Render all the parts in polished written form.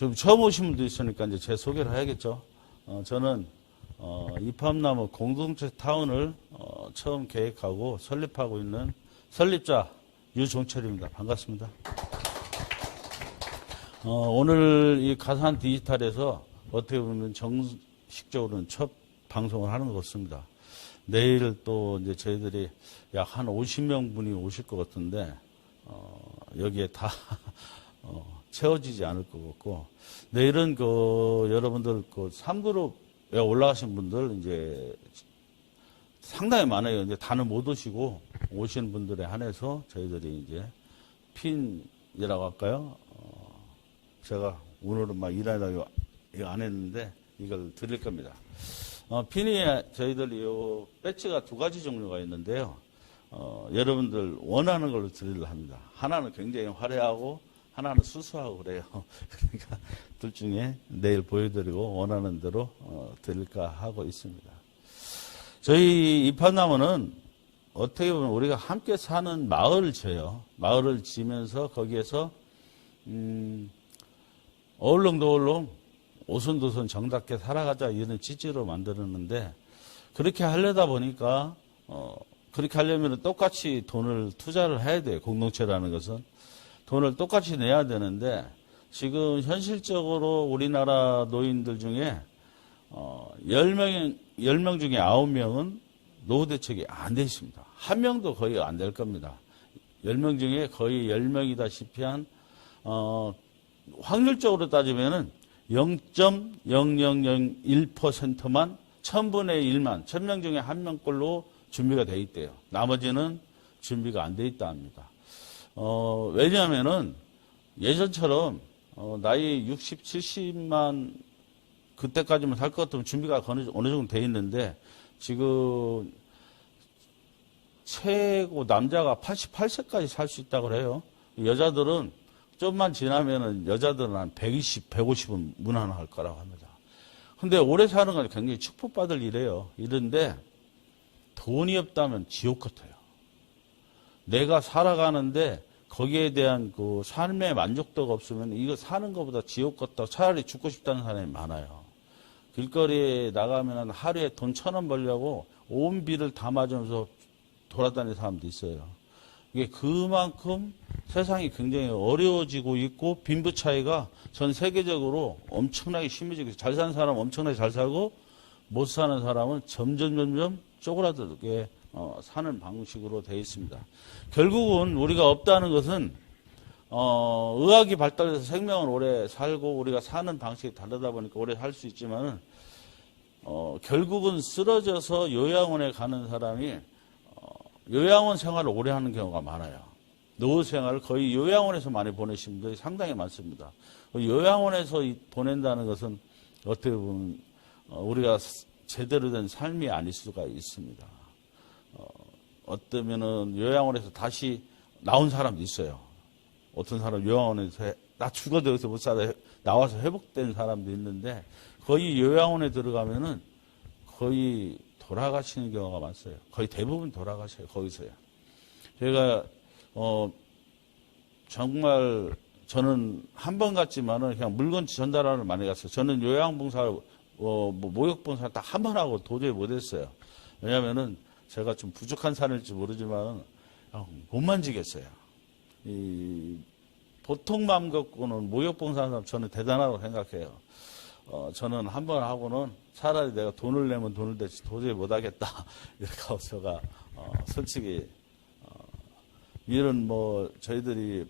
좀 처음 오신 분도 있으니까 이제 제 소개를 해야겠죠. 저는 이팝나무 공동체 타운을 처음 계획하고 설립하고 있는 설립자 유종철입니다. 반갑습니다. 오늘 이 가산 디지털에서 어떻게 보면 정식적으로는 첫 방송을 하는 것 같습니다. 내일 또 이제 저희들이 약 한 50명 분이 오실 것 같은데, 여기에 다, 채워지지 않을 것 같고, 내일은 여러분들 3그룹에 올라가신 분들 이제 상당히 많아요. 이제 다는 못 오시고, 오신 분들에 한해서 저희들이 이제 핀이라고 할까요? 제가 오늘은 막 일하다가 이거 안 했는데 이걸 드릴 겁니다. 핀이 저희들 요 배지가 두 가지 종류가 있는데요. 여러분들 원하는 걸로 드리려 합니다. 하나는 굉장히 화려하고 하나는 수수하고 그래요. 그러니까 둘 중에 내일 보여드리고 원하는 대로 드릴까 하고 있습니다. 저희 이팝나무는 어떻게 보면 우리가 함께 사는 마을을 지어요. 마을을 지면서 거기에서 어울렁도울렁 오손도손 정답게 살아가자 이런 취지로 만들었는데, 그렇게 하려다 보니까 그렇게 하려면 똑같이 돈을 투자를 해야 돼요. 공동체라는 것은 돈을 똑같이 내야 되는데, 지금 현실적으로 우리나라 노인들 중에 10명 중에 9명은 노후 대책이 안 돼 있습니다. 한 명도 거의 안 될 겁니다. 10명 중에 거의 10명이다시피 한 확률적으로 따지면은 0.0001%만 1000분의 1만 1000명 중에 한 명꼴로 준비가 돼 있대요. 나머지는 준비가 안 돼 있다 합니다. 왜냐하면은 예전처럼 나이 60, 70만 그때까지만 살 것 같으면 준비가 어느 정도 돼 있는데, 지금 최고 남자가 88세까지 살 수 있다고 그래요. 여자들은 좀만 지나면은 여자들은 한 120, 150은 무난할 거라고 합니다. 근데 오래 사는 건 굉장히 축복받을 일이에요. 이런데 돈이 없다면 지옥 같아요. 내가 살아가는데 거기에 대한 그 삶의 만족도가 없으면 이거 사는 것보다 지옥 같다. 차라리 죽고 싶다는 사람이 많아요. 길거리에 나가면 하루에 돈 1,000원 벌려고 온 비를 다 맞으면서 돌아다니는 사람도 있어요. 이게 그만큼 세상이 굉장히 어려워지고 있고, 빈부 차이가 전 세계적으로 엄청나게 심해지고, 잘 사는 사람은 엄청나게 잘 살고, 못 사는 사람은 점점 쪼그라들게 사는 방식으로 되어 있습니다. 결국은 우리가 없다는 것은 의학이 발달해서 생명을 오래 살고 우리가 사는 방식이 다르다 보니까 오래 살 수 있지만은 결국은 쓰러져서 요양원에 가는 사람이 요양원 생활을 오래 하는 경우가 많아요. 노후 생활을 거의 요양원에서 많이 보내신 분들이 상당히 많습니다. 요양원에서 보낸다는 것은 어떻게 보면 우리가 제대로 된 삶이 아닐 수가 있습니다. 어쩌면은 요양원에서 다시 나온 사람도 있어요. 어떤 사람 요양원에서 나 죽어도 여기서 못 살아 나와서 회복된 사람도 있는데, 거의 요양원에 들어가면은 거의 돌아가시는 경우가 많아요. 거의 대부분 돌아가셔요. 거기서요. 제가 정말 저는 한 번 갔지만은 그냥 물건 전달하러 많이 갔어요. 저는 요양봉사, 모욕봉사 딱 한 번 하고 도저히 못했어요. 왜냐하면은 제가 좀 부족한 사람일지 모르지만 못 만지겠어요. 보통 마음 갖고는 모욕봉사하는 사람 저는 대단하다고 생각해요. 저는 한 번 하고는 차라리 내가 돈을 내면 돈을 대지 도저히 못하겠다 이렇게 하고 제가 솔직히 이런 저희들이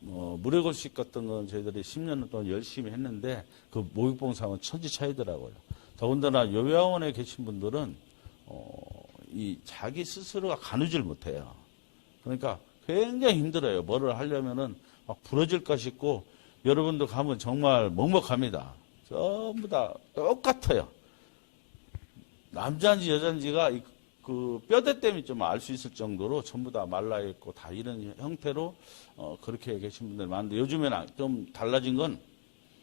무료급식 같은 건 저희들이 10년 동안 열심히 했는데 그 모욕봉사는 천지 차이더라고요. 더군다나 요양원에 계신 분들은 이 자기 스스로가 가누질 못해요. 그러니까 굉장히 힘들어요. 뭐를 하려면은 막 부러질 것 싶고, 여러분도 가면 정말 먹먹합니다. 전부 다 똑같아요. 남자인지 여자인지가 그 뼈대 때문에 좀 알 수 있을 정도로 전부 다 말라있고 다 이런 형태로 그렇게 계신 분들이 많은데, 요즘에는 좀 달라진 건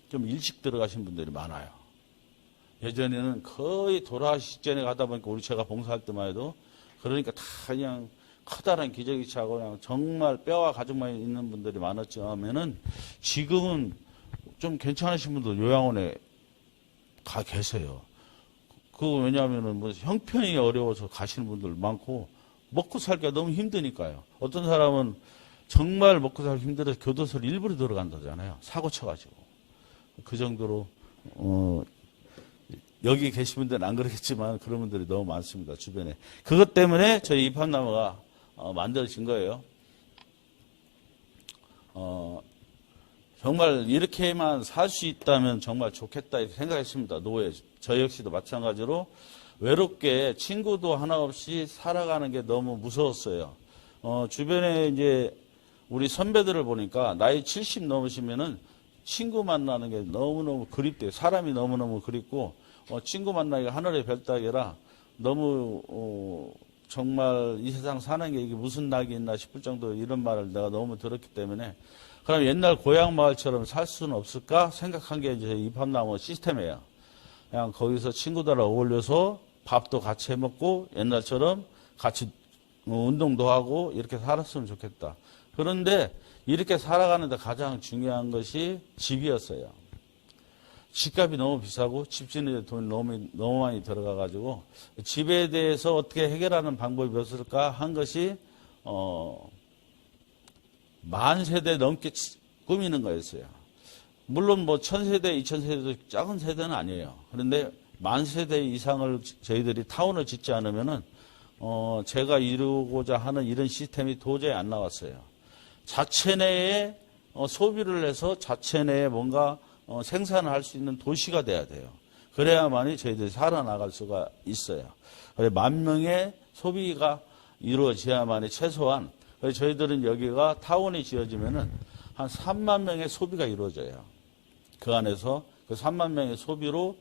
좀 일찍 들어가신 분들이 많아요. 예전에는 거의 돌아가시기 전에 가다 보니까 우리 제가 봉사할 때만 해도 그러니까 다 그냥 커다란 기저귀 차고 그냥 정말 뼈와 가죽만 있는 분들이 많았지만은 지금은 좀 괜찮으신 분들 요양원에 가 계세요. 왜냐하면은 뭐 형편이 어려워서 가시는 분들 많고, 먹고 살기가 너무 힘드니까요. 어떤 사람은 정말 먹고 살기 힘들어서 교도소를 일부러 들어간다잖아요. 사고 쳐가지고. 그 정도로, 여기 계신 분들은 안 그러겠지만 그런 분들이 너무 많습니다. 주변에. 그것 때문에 저희 입학나무가 만들어진 거예요. 정말 이렇게만 살 수 있다면 정말 좋겠다 이렇게 생각했습니다. 노예. 저 역시도 마찬가지로 외롭게 친구도 하나 없이 살아가는 게 너무 무서웠어요. 주변에 이제 우리 선배들을 보니까 나이 70 넘으시면은 친구 만나는 게 너무너무 그립대요. 사람이 너무너무 그립고, 친구 만나기가 하늘의 별 따기라 너무, 정말 이 세상 사는 게 이게 무슨 낙이 있나 싶을 정도로 이런 말을 내가 너무 들었기 때문에, 그럼 옛날 고향 마을처럼 살 수는 없을까 생각한 게 이제 입학나무 시스템이에요. 그냥 거기서 친구들하고 어울려서 밥도 같이 해 먹고 옛날처럼 같이 운동도 하고 이렇게 살았으면 좋겠다. 그런데 이렇게 살아가는데 가장 중요한 것이 집이었어요. 집값이 너무 비싸고 집 짓는 데 돈이 너무 많이 들어가가지고 집에 대해서 어떻게 해결하는 방법이 없을까 한 것이 만 세대 넘게 꾸미는 거였어요. 물론 뭐 1000세대, 2000세대도 작은 세대는 아니에요. 그런데 만 세대 이상을 저희들이 타운을 짓지 않으면은 제가 이루고자 하는 이런 시스템이 도저히 안 나왔어요. 자체 내에 소비를 해서 자체 내에 뭔가 생산을 할 수 있는 도시가 돼야 돼요. 그래야만이 저희들이 살아나갈 수가 있어요. 10,000명의 소비가 이루어져야만이 최소한 저희들은 여기가 타운이 지어지면은 한 3만 명의 소비가 이루어져요. 그 안에서 그 3만 명의 소비로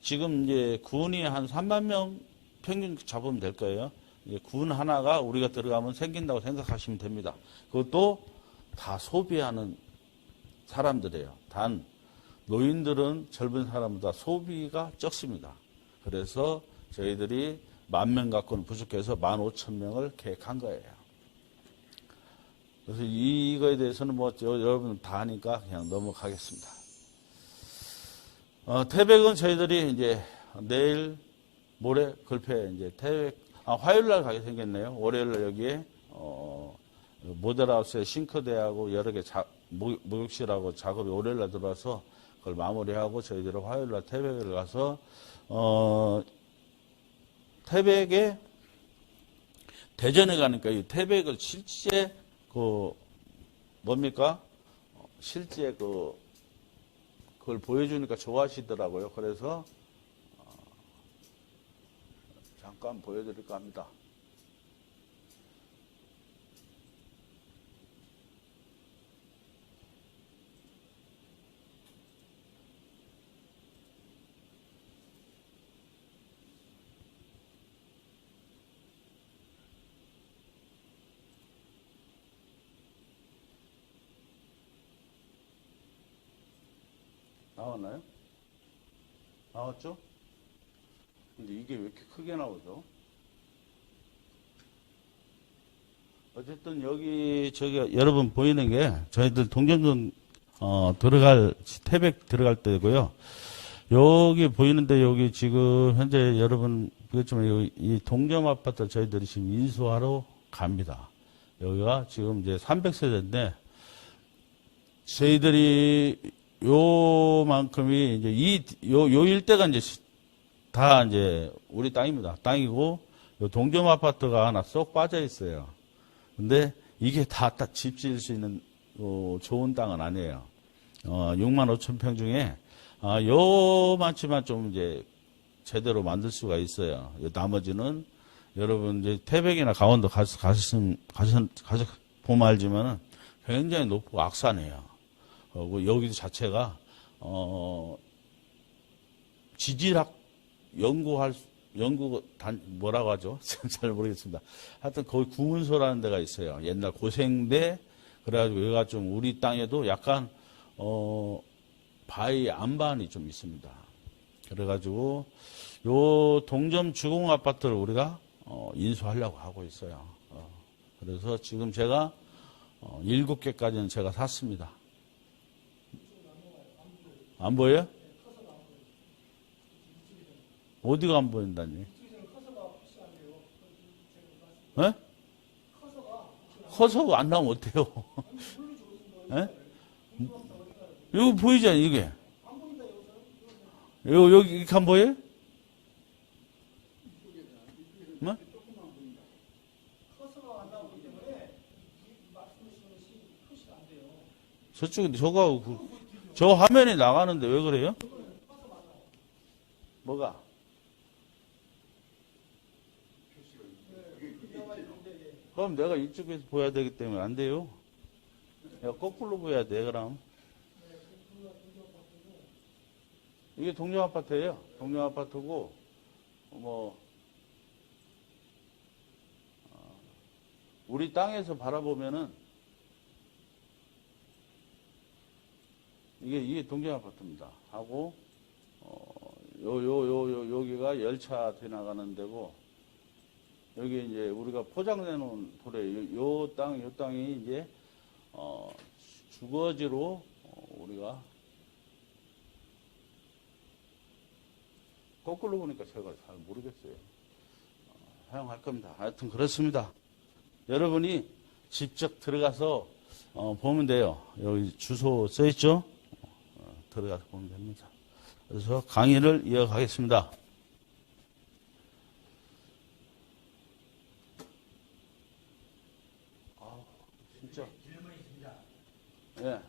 지금 이제 군이 한 3만 명 평균 잡으면 될 거예요. 군 하나가 우리가 들어가면 생긴다고 생각하시면 됩니다. 그것도 다 소비하는 사람들이에요. 단 노인들은 젊은 사람보다 소비가 적습니다. 그래서 저희들이 10,000명 갖고는 부족해서 15,000명을 계획한 거예요. 그래서 이거에 대해서는 뭐 여러분 다 아니까 그냥 넘어가겠습니다. 태백은 저희들이 이제 내일 모레 글패 이제 태백 화요일 날 가게 생겼네요. 월요일 날 여기에 모델하우스에 싱크대하고 여러 개 목욕실하고 작업이 월요일 날 들어와서 그걸 마무리하고 저희들은 화요일 날 태백을 가서 태백에 대전에 가니까 이 태백을 실제 뭡니까? 실제 그걸 보여주니까 좋아하시더라고요. 그래서 잠깐 보여드릴까 합니다. 나왔나요? 나왔죠? 근데 이게 왜 이렇게 크게 나오죠? 어쨌든 저기 여러분 보이는 게 저희들 동전동 태백 들어갈 때고요. 여기 보이는데 여기 지금 현재 여러분 그렇지만 이 동점 아파트 저희들이 지금 인수하러 갑니다. 여기가 지금 이제 300세대인데 저희들이 요만큼이 이제 요 일대가 이제 다 이제 우리 땅입니다. 땅이고 요 동점 아파트가 하나 쏙 빠져 있어요. 근데 이게 다 집 지을 수 있는 좋은 땅은 아니에요. 65,000평 중에 요만치만 좀 이제 제대로 만들 수가 있어요. 나머지는 여러분 이제 태백이나 강원도 가서 보면 알지만은 굉장히 높고 악산이에요. 여기 자체가 지질학 뭐라고 하죠? 잘 모르겠습니다. 하여튼 거기 구문소라는 데가 있어요. 옛날 고생대 그래가지고 여기가 좀 우리 땅에도 약간 바위 안반이 좀 있습니다. 그래가지고 요 동점 주공 아파트를 우리가 인수하려고 하고 있어요. 그래서 지금 제가 7개까지는 제가 샀습니다. 안 보여? 어디가 안 보인다니? 예? 커서 안 나오면 어때요? 예? 이거 보이잖아, 이게. 여기 이렇게 안 보여요? 뭐? 저쪽에, 저 화면이 나가는데 왜 그래요? 뭐가? 그럼 내가 이쪽에서 보여야 되기 때문에 안 돼요. 내가 거꾸로 보여야 돼, 그럼. 이게 동료아파트예요. 동료아파트고, 뭐, 우리 땅에서 바라보면은, 이게 동료아파트입니다. 하고, 여기가 열차 지나가는 데고, 여기 이제 우리가 포장해 놓은 도래, 요 땅이 이제, 주거지로, 우리가, 거꾸로 보니까 제가 잘 모르겠어요. 사용할 겁니다. 하여튼 그렇습니다. 여러분이 직접 들어가서, 보면 돼요. 여기 주소 써있죠? 들어가서 보면 됩니다. 그래서 강의를 이어가겠습니다. 진짜. 질문이 있습니다. 예.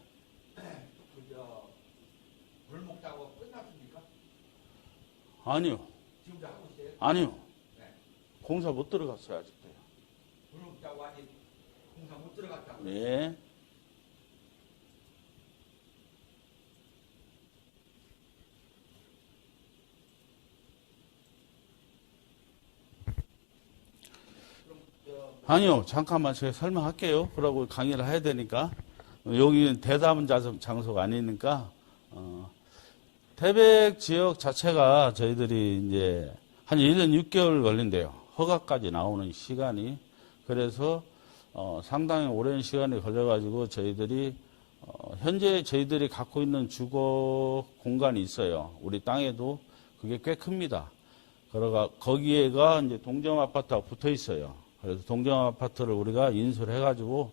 골목 작업 끝났습니까? 아니요. 지금도 하고 있어요? 아니요. 네. 공사 못 들어갔어요, 아직도요. 골목 작업 아직 공사 못 들어갔다고. 예. 아니요. 잠깐만 제가 설명할게요. 그러고 강의를 해야 되니까. 여기는 대담은 장소가 아니니까, 태백 지역 자체가 저희들이 이제 한 1년 6개월 걸린대요. 허가까지 나오는 시간이. 그래서, 상당히 오랜 시간이 걸려가지고 저희들이, 현재 저희들이 갖고 있는 주거 공간이 있어요. 우리 땅에도 그게 꽤 큽니다. 그러가 거기에가 이제 동정 아파트가 붙어 있어요. 그래서 동정 아파트를 우리가 인수를 해가지고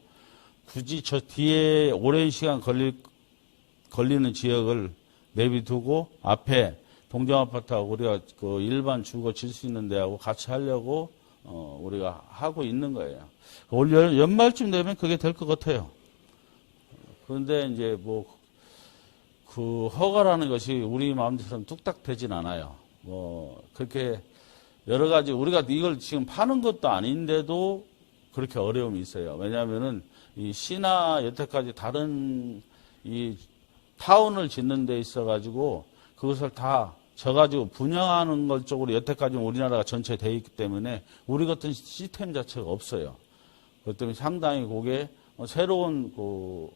굳이 저 뒤에 오랜 시간 걸리는 지역을 내비두고 앞에 동정 아파트하고 우리가 그 일반 주거 질 수 있는 데하고 같이 하려고 우리가 하고 있는 거예요. 올 연말쯤 되면 그게 될 것 같아요. 그런데 이제 뭐 그 허가라는 것이 우리 마음처럼 뚝딱 되진 않아요. 뭐 그렇게 여러 가지 우리가 이걸 지금 파는 것도 아닌데도 그렇게 어려움이 있어요. 왜냐하면은 이 시나 여태까지 다른 이 타운을 짓는 데 있어 가지고 그것을 다 져가지고 분양하는 것 쪽으로 여태까지 우리나라가 전체 돼 있기 때문에 우리 같은 시스템 자체가 없어요. 그렇기 때문에 상당히 그게 새로운 그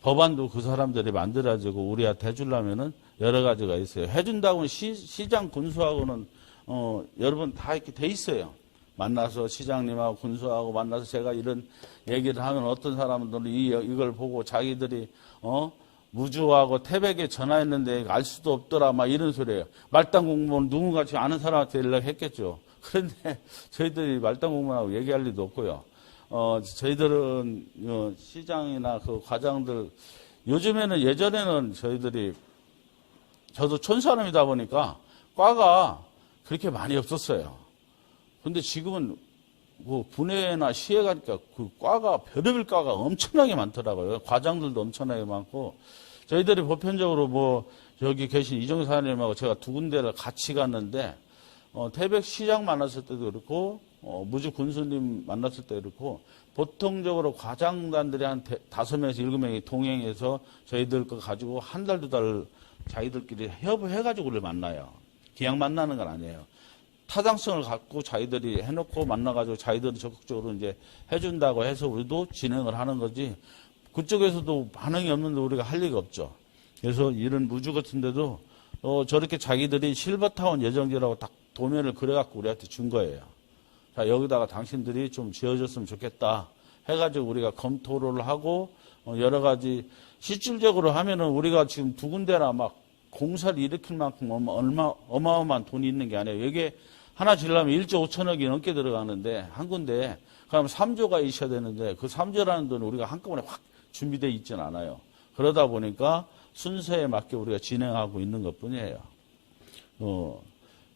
법안도 그 사람들이 만들어가지고 우리한테 해주려면은 여러 가지가 있어요. 해준다고는 시장 군수하고는 여러분 다 이렇게 돼 있어요. 만나서 시장님하고 군수하고 만나서 제가 이런 얘기를 하면 어떤 사람들은 이걸 보고 자기들이 무주하고 태백에 전화했는데 알 수도 없더라 막 이런 소리예요. 말단 공무원 누군가 지금 아는 사람한테 연락했겠죠. 그런데 저희들이 말단 공무원하고 얘기할 리도 없고요. 저희들은 시장이나 그 과장들 요즘에는 예전에는 저도 촌사람이다 보니까 과가 그렇게 많이 없었어요. 근데 지금은 뭐 분회나 시에 가니까 그 과가 별의별 과가 엄청나게 많더라고요. 과장들도 엄청나게 많고 저희들이 보편적으로 뭐 여기 계신 이정희 사장님하고 제가 두 군데를 같이 갔는데 태백 시장 만났을 때도 그렇고 무주 군수님 만났을 때도 그렇고 보통적으로 과장단들이 한 5명에서 7명이 동행해서 저희들 거 가지고 한 달, 두 달 자기들끼리 협의해가지고 우리를 만나요. 그냥 만나는 건 아니에요. 타당성을 갖고 자기들이 해놓고 만나가지고 자기들이 적극적으로 이제 해준다고 해서 우리도 진행을 하는 거지. 그쪽에서도 반응이 없는데 우리가 할 리가 없죠. 그래서 이런 무주 같은 데도 저렇게 자기들이 실버타운 예정지라고 딱 도면을 그려갖고 우리한테 준 거예요. 자, 여기다가 당신들이 좀 지어줬으면 좋겠다 해가지고 우리가 검토를 하고 여러 가지 실질적으로 하면은 우리가 지금 두 군데나 막 공사를 일으킬 만큼 어마어마한 돈이 있는 게 아니에요. 여기에 하나 지으려면 1조 5천억이 넘게 들어가는데 한 군데 그럼 3조가 있어야 되는데 그 3조라는 돈이 우리가 한꺼번에 확 준비되어 있지는 않아요. 그러다 보니까 순서에 맞게 우리가 진행하고 있는 것 뿐이에요.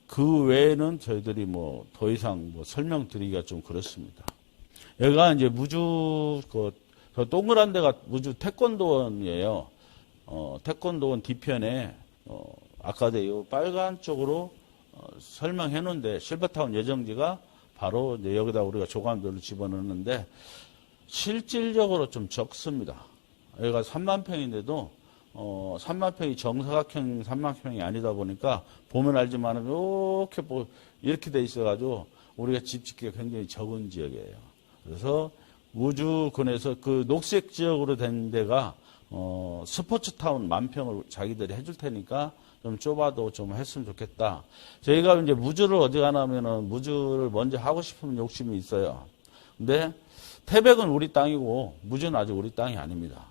그 외에는 저희들이 뭐 더 이상 뭐 설명드리기가 좀 그렇습니다. 여기가 이제 무주 저 동그란 데가 무주 태권도원이에요. 태권도원 뒤편에 아까 요 빨간 쪽으로 설명해 놓은데 실버타운 예정지가 바로 이제 여기다 우리가 조감들을 집어넣는데 실질적으로 좀 적습니다. 여기가 3만 평인데도 3만 평이 정사각형 3만 평이 아니다 보니까 보면 알지만 이렇게 돼 있어가지고 우리가 집 짓기가 굉장히 적은 지역이에요. 그래서 무주군에서 그 녹색 지역으로 된 데가 스포츠타운 만평을 자기들이 해줄 테니까 좀 좁아도 좀 했으면 좋겠다. 저희가 이제 무주를 어디 가냐면은 무주를 먼저 하고 싶은 욕심이 있어요. 근데 태백은 우리 땅이고 무주는 아직 우리 땅이 아닙니다.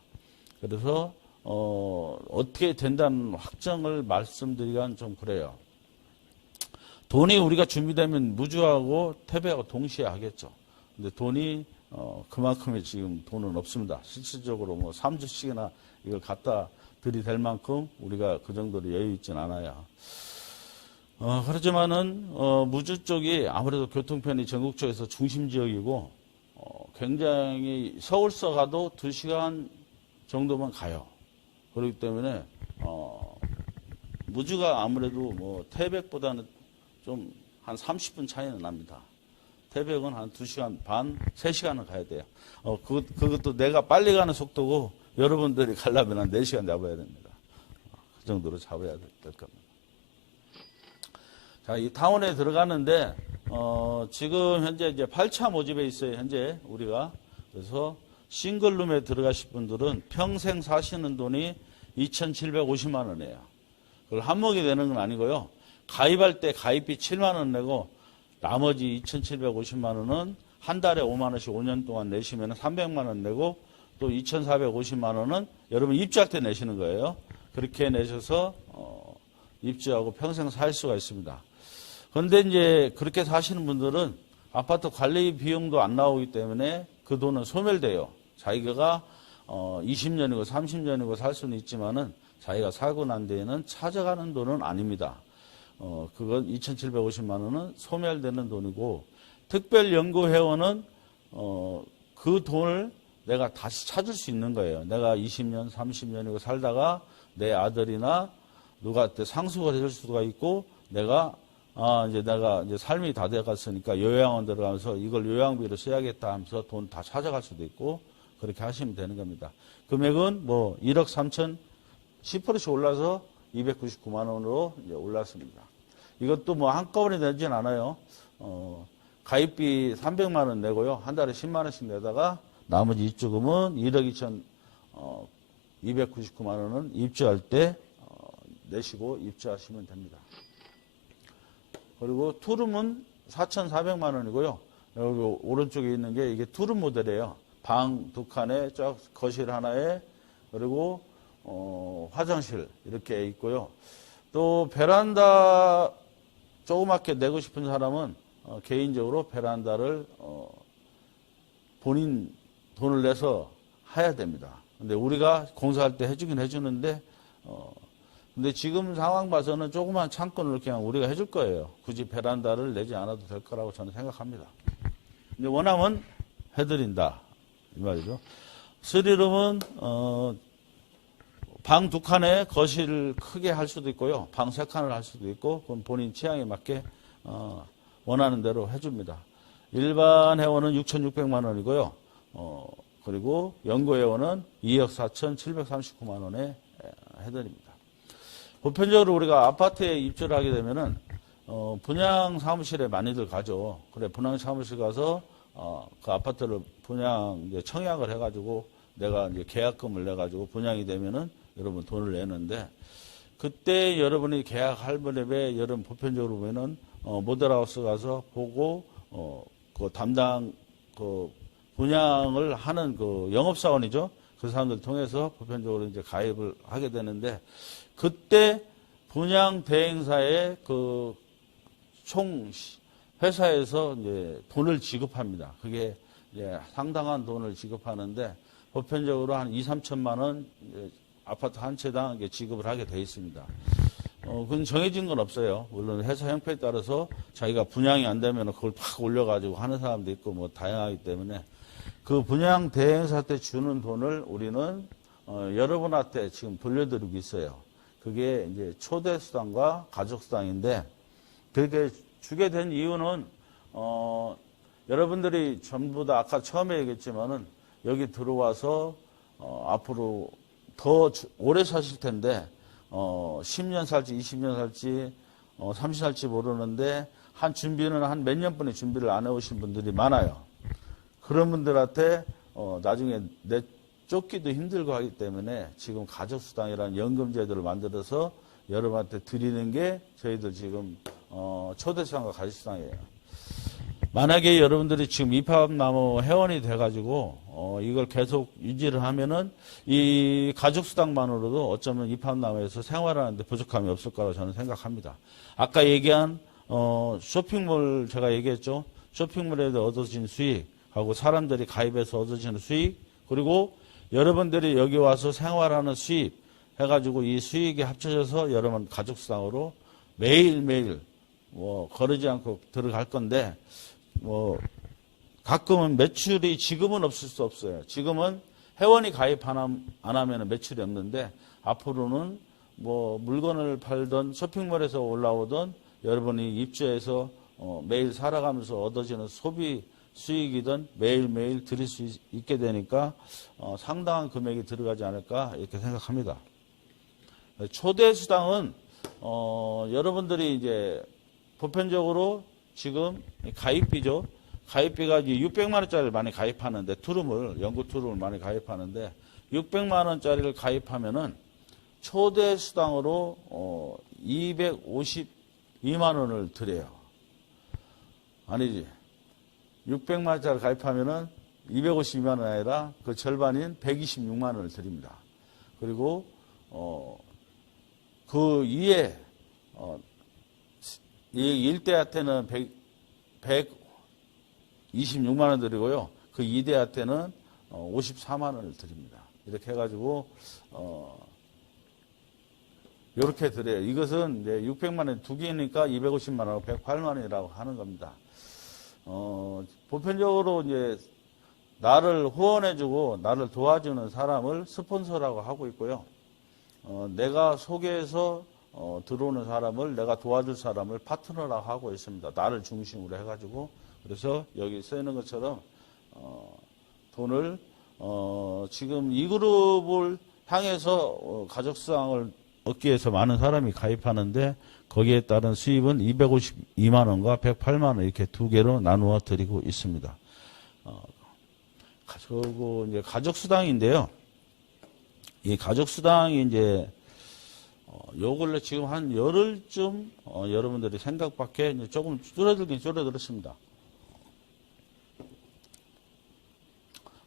그래서 어떻게 된다는 확정을 말씀드리기는 좀 그래요. 돈이 우리가 준비되면 무주하고 태백하고 동시에 하겠죠. 근데 돈이 그만큼의 지금 돈은 없습니다. 실질적으로 뭐 3주씩이나 이걸 갖다 들이댈 만큼 우리가 그 정도로 여유 있진 않아요. 그렇지만은 무주 쪽이 아무래도 교통편이 전국 쪽에서 중심 지역이고 굉장히 서울서 가도 2시간 정도만 가요. 그렇기 때문에 무주가 아무래도 뭐 태백보다는 좀 한 30분 차이는 납니다. 태백은 한 2시간 반, 3시간은 가야 돼요. 그것도 내가 빨리 가는 속도고 여러분들이 가려면 한 4시간 잡아야 됩니다. 그 정도로 잡아야 될 겁니다. 자, 이 타운에 들어가는데, 지금 현재 이제 8차 모집에 있어요, 현재 우리가. 그래서 싱글룸에 들어가실 분들은 평생 사시는 돈이 2,750만 원이에요. 그걸 한몫이 되는 건 아니고요. 가입할 때 가입비 7만 원 내고 나머지 2,750만 원은 한 달에 5만 원씩 5년 동안 내시면 300만 원 내고 또 2,450만 원은 여러분 입주할 때 내시는 거예요. 그렇게 내셔서 입주하고 평생 살 수가 있습니다. 그런데 이제 그렇게 사시는 분들은 아파트 관리 비용도 안 나오기 때문에 그 돈은 소멸돼요. 자기가 20년이고 30년이고 살 수는 있지만은 자기가 살고 난 뒤에는 찾아가는 돈은 아닙니다. 그건 2,750만 원은 소멸되는 돈이고 특별연구회원은 그 돈을 내가 다시 찾을 수 있는 거예요. 내가 20년, 30년이고 살다가 내 아들이나 누구한테 상속을 해줄 수가 있고 내가 이제 삶이 다 돼갔으니까 요양원 들어가면서 이걸 요양비로 써야겠다 하면서 돈 다 찾아갈 수도 있고 그렇게 하시면 되는 겁니다. 금액은 뭐 1억 3천 10%씩 올라서 299만 원으로 이제 올랐습니다. 이것도 뭐 한꺼번에 내진 않아요. 가입비 300만 원 내고요. 한 달에 10만 원씩 내다가 나머지 입주금은 1억 2,299만 원은 입주할 때 내시고 입주하시면 됩니다. 그리고 투룸은 4,400만 원이고요. 여기 오른쪽에 있는 게 이게 투룸 모델이에요. 방 2칸에 쫙 거실 하나에 그리고 화장실 이렇게 있고요. 또 베란다 조그맣게 내고 싶은 사람은 개인적으로 베란다를 본인 돈을 내서 해야 됩니다. 근데 우리가 공사할 때 해주긴 해주는데 근데 지금 상황 봐서는 조그만 창고를 그냥 우리가 해줄 거예요. 굳이 베란다를 내지 않아도 될 거라고 저는 생각합니다. 근데 원하면 해드린다 이 말이죠. 3룸은 방 2칸에 거실을 크게 할 수도 있고요. 방 3칸을 할 수도 있고 그건 본인 취향에 맞게 원하는 대로 해줍니다. 일반 회원은 6,600만 원이고요. 그리고 연구회원은 2억 4,739만 원에 해드립니다. 보편적으로 우리가 아파트에 입주를 하게 되면은 분양 사무실에 많이들 가죠. 그래 분양 사무실 가서 그 아파트를 분양 이제 청약을 해가지고 내가 이제 계약금을 내가지고 분양이 되면은 여러분 돈을 내는데 그때 여러분이 계약할 무렵에 여러분 보편적으로 보면은 모델하우스 가서 보고 그 담당 그 분양을 하는 그 영업사원이죠. 그 사람들 통해서 보편적으로 이제 가입을 하게 되는데, 그때 분양 대행사에 그 총 회사에서 이제 돈을 지급합니다. 그게 이제 상당한 돈을 지급하는데, 보편적으로 한 2, 3천만 원 아파트 한 채당 지급을 하게 돼 있습니다. 그건 정해진 건 없어요. 물론 회사 형편에 따라서 자기가 분양이 안 되면 그걸 팍 올려가지고 하는 사람도 있고 뭐 다양하기 때문에, 그 분양 대행사 때 주는 돈을 우리는 여러분한테 지금 돌려드리고 있어요. 그게 이제 초대수당과 가족수당인데, 그렇게 주게 된 이유는 여러분들이 전부 다 아까 처음에 얘기했지만은 여기 들어와서 앞으로 더 오래 사실 텐데 10년 살지 20년 살지 30년 살지 모르는데 한 준비는 한 몇 년 분의 준비를 안 해오신 분들이 많아요. 그런 분들한테 나중에 내쫓기도 힘들고 하기 때문에 지금 가족수당이라는 연금제도를 만들어서 여러분한테 드리는 게 저희들 지금 초대수당과 가족수당이에요. 만약에 여러분들이 지금 입합나무 회원이 돼가지고 이걸 계속 유지를 하면은 이 가족수당만으로도 어쩌면 입합나무에서 생활하는데 부족함이 없을 거라고 저는 생각합니다. 아까 얘기한 쇼핑몰 제가 얘기했죠. 쇼핑몰에서 얻어진 수익하고 사람들이 가입해서 얻어지는 수익, 그리고 여러분들이 여기 와서 생활하는 수입 해가지고 이 수익이 합쳐져서 여러분 가족수당으로 매일매일 뭐 거르지 않고 들어갈 건데, 뭐 가끔은 매출이 지금은 없을 수 없어요. 지금은 회원이 가입 안 하면 매출이 없는데, 앞으로는 뭐 물건을 팔던 쇼핑몰에서 올라오던 여러분이 입주해서 매일 살아가면서 얻어지는 소비 수익이든 매일매일 드릴 수 있게 되니까 상당한 금액이 들어가지 않을까 이렇게 생각합니다. 초대수당은 여러분들이 이제 보편적으로 지금 가입비죠. 가입비가 이제 600만 원짜리를 많이 가입하는데, 연구 투룸을 많이 가입하는데 600만 원짜리를 가입하면은 초대수당으로 252만 원을 드려요. 아니지. 600만 원짜리 가입하면은 252만 원 아니라 그 절반인 126만 원을 드립니다. 그리고 그 이에 이 일대한테는 126만 원 드리고요. 그 2대한테는 54만 원을 드립니다. 이렇게 해가지고 이렇게 드려요. 이것은 이제 600만 원 두 개니까 250만 원, 108만 원이라고 하는 겁니다. 보편적으로 이제 나를 후원해주고 나를 도와주는 사람을 스폰서라고 하고 있고요. 내가 소개해서 들어오는 사람을, 내가 도와줄 사람을 파트너라고 하고 있습니다. 나를 중심으로 해가지고. 그래서 여기 쓰이는 것처럼 돈을 지금 이 그룹을 향해서 가족수당을 얻기 위해서 많은 사람이 가입하는데, 거기에 따른 수입은 252만 원과 108만 원 이렇게 두 개로 나누어 드리고 있습니다. 그리고 이제 가족수당인데요. 이 가족수당이 이제 요 근래 지금 한 열흘쯤 여러분들이 생각밖에 이제 조금 줄어들긴 줄어들었습니다.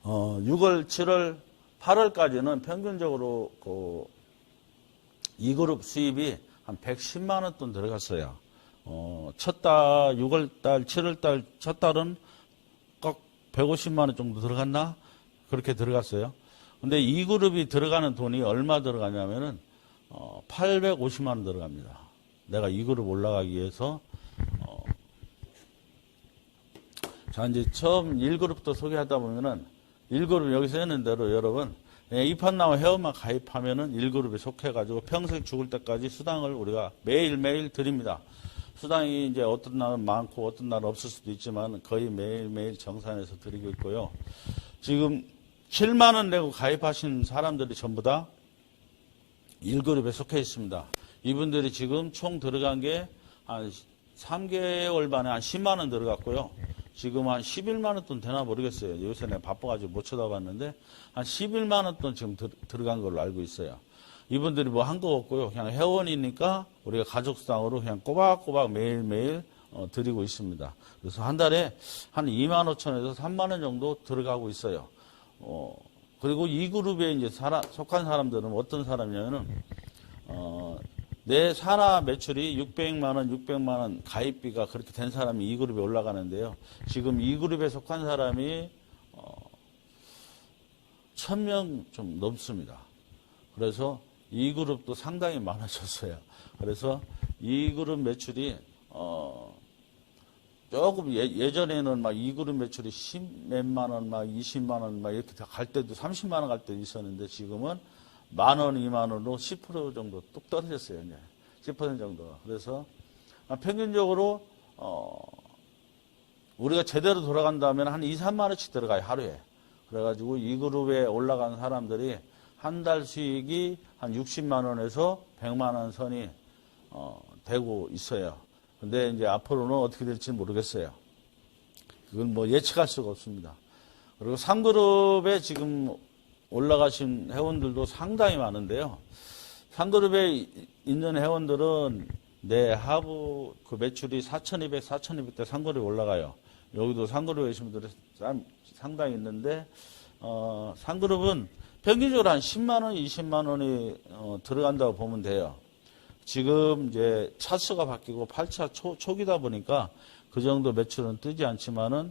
6월, 7월, 8월까지는 평균적으로 이 그룹 수입이 한 110만 원 돈 들어갔어요. 첫 달, 6월 달, 7월 달, 첫 달은 꼭 150만 원 정도 들어갔나? 그렇게 들어갔어요. 근데 이 그룹이 들어가는 돈이 얼마 들어가냐면은 850만 원 들어갑니다. 내가 이 그룹 올라가기 위해서 자, 이제 처음 1그룹부터 소개하다 보면은 1그룹 여기서 했는 대로 여러분 입학나무 회원만 가입하면은 1그룹에 속해가지고 평생 죽을 때까지 수당을 우리가 매일매일 드립니다. 수당이 이제 어떤 날은 많고 어떤 날은 없을 수도 있지만 거의 매일매일 정산해서 드리고 있고요. 지금 7만 원 내고 가입하신 사람들이 전부 다 1그룹에 속해 있습니다. 이분들이 지금 총 들어간 게 한 3개월 만에 한 10만 원 들어갔고요. 지금 한 11만 원 돈 되나 모르겠어요. 요새 내가 바빠가지고 못 쳐다봤는데 한 11만 원 돈 지금 들어간 걸로 알고 있어요. 이분들이 뭐 한 거 없고요. 그냥 회원이니까 우리가 가족수당으로 그냥 꼬박꼬박 매일매일 드리고 있습니다. 그래서 한 달에 한 2만 5천에서 3만 원 정도 들어가고 있어요. 그리고 이 그룹에 이제 속한 사람들은 어떤 사람이냐면은, 내 산하 매출이 600만 원, 600만 원 가입비가 그렇게 된 사람이 이 그룹에 올라가는데요. 지금 이 그룹에 속한 사람이 1000명 좀 넘습니다. 그래서 이 그룹도 상당히 많아졌어요. 그래서 이 그룹 매출이 조금 예전에는 막 이 그룹 매출이 10몇만 원, 막 20만 원, 막 이렇게 다 갈 때도 30만 원 갈 때도 있었는데 지금은 10,000원, 20,000원으로 10% 정도 뚝 떨어졌어요. 이제 10% 정도. 그래서 평균적으로 우리가 제대로 돌아간다면 한 2, 3만 원씩 들어가요, 하루에. 그래가지고 이 그룹에 올라간 사람들이 한 달 수익이 한 60만 원에서 100만 원 선이 되고 있어요. 근데 이제 앞으로는 어떻게 될지 모르겠어요. 그건 뭐 예측할 수가 없습니다. 그리고 3그룹에 지금 올라가신 회원들도 상당히 많은데요. 3그룹에 있는 회원들은 내 하부 그 매출이 4,200, 4,200대 3그룹에 올라가요. 여기도 3그룹에 계신 분들이 상당히 있는데, 3그룹은 평균적으로 한 10만 원, 20만 원이 들어간다고 보면 돼요. 지금 이제 차수가 바뀌고 8차 초기다 보니까 그 정도 매출은 뜨지 않지만은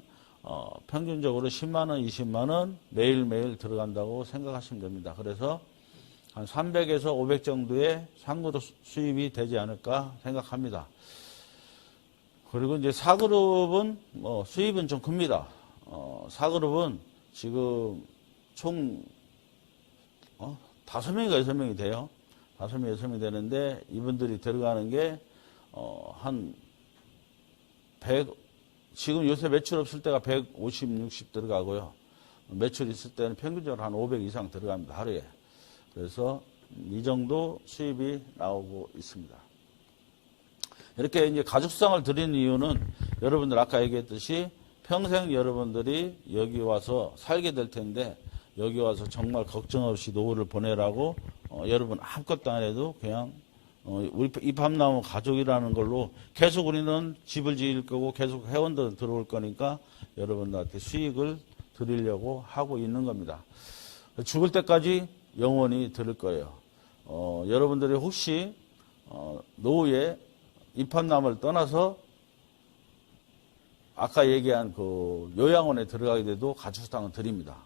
평균적으로 10만 원, 20만 원 매일매일 들어간다고 생각하시면 됩니다. 그래서 한 300에서 500 정도의 3그룹 수입이 되지 않을까 생각합니다. 그리고 이제 4그룹은 수입은 좀 큽니다. 4그룹은 지금 총 5명인가 6명이 돼요. 5명, 6명이 되는데 이분들이 들어가는 게 한 100, 지금 요새 매출 없을 때가 150, 60 들어가고요. 매출 있을 때는 평균적으로 한 500 이상 들어갑니다, 하루에. 그래서 이 정도 수입이 나오고 있습니다. 이렇게 이제 가족수당을 드리는 이유는 여러분들 아까 얘기했듯이 평생 여러분들이 여기 와서 살게 될 텐데 여기 와서 정말 걱정 없이 노후를 보내라고 여러분 아무것도 안 해도 그냥 우리 입합나무 가족이라는 걸로 계속 우리는 집을 지을 거고 계속 회원들 들어올 거니까 여러분들한테 수익을 드리려고 하고 있는 겁니다. 죽을 때까지 영원히 들을 거예요. 여러분들이 혹시 노후에 입합나무를 떠나서 아까 얘기한 그 요양원에 들어가게 돼도 가족수당은 드립니다.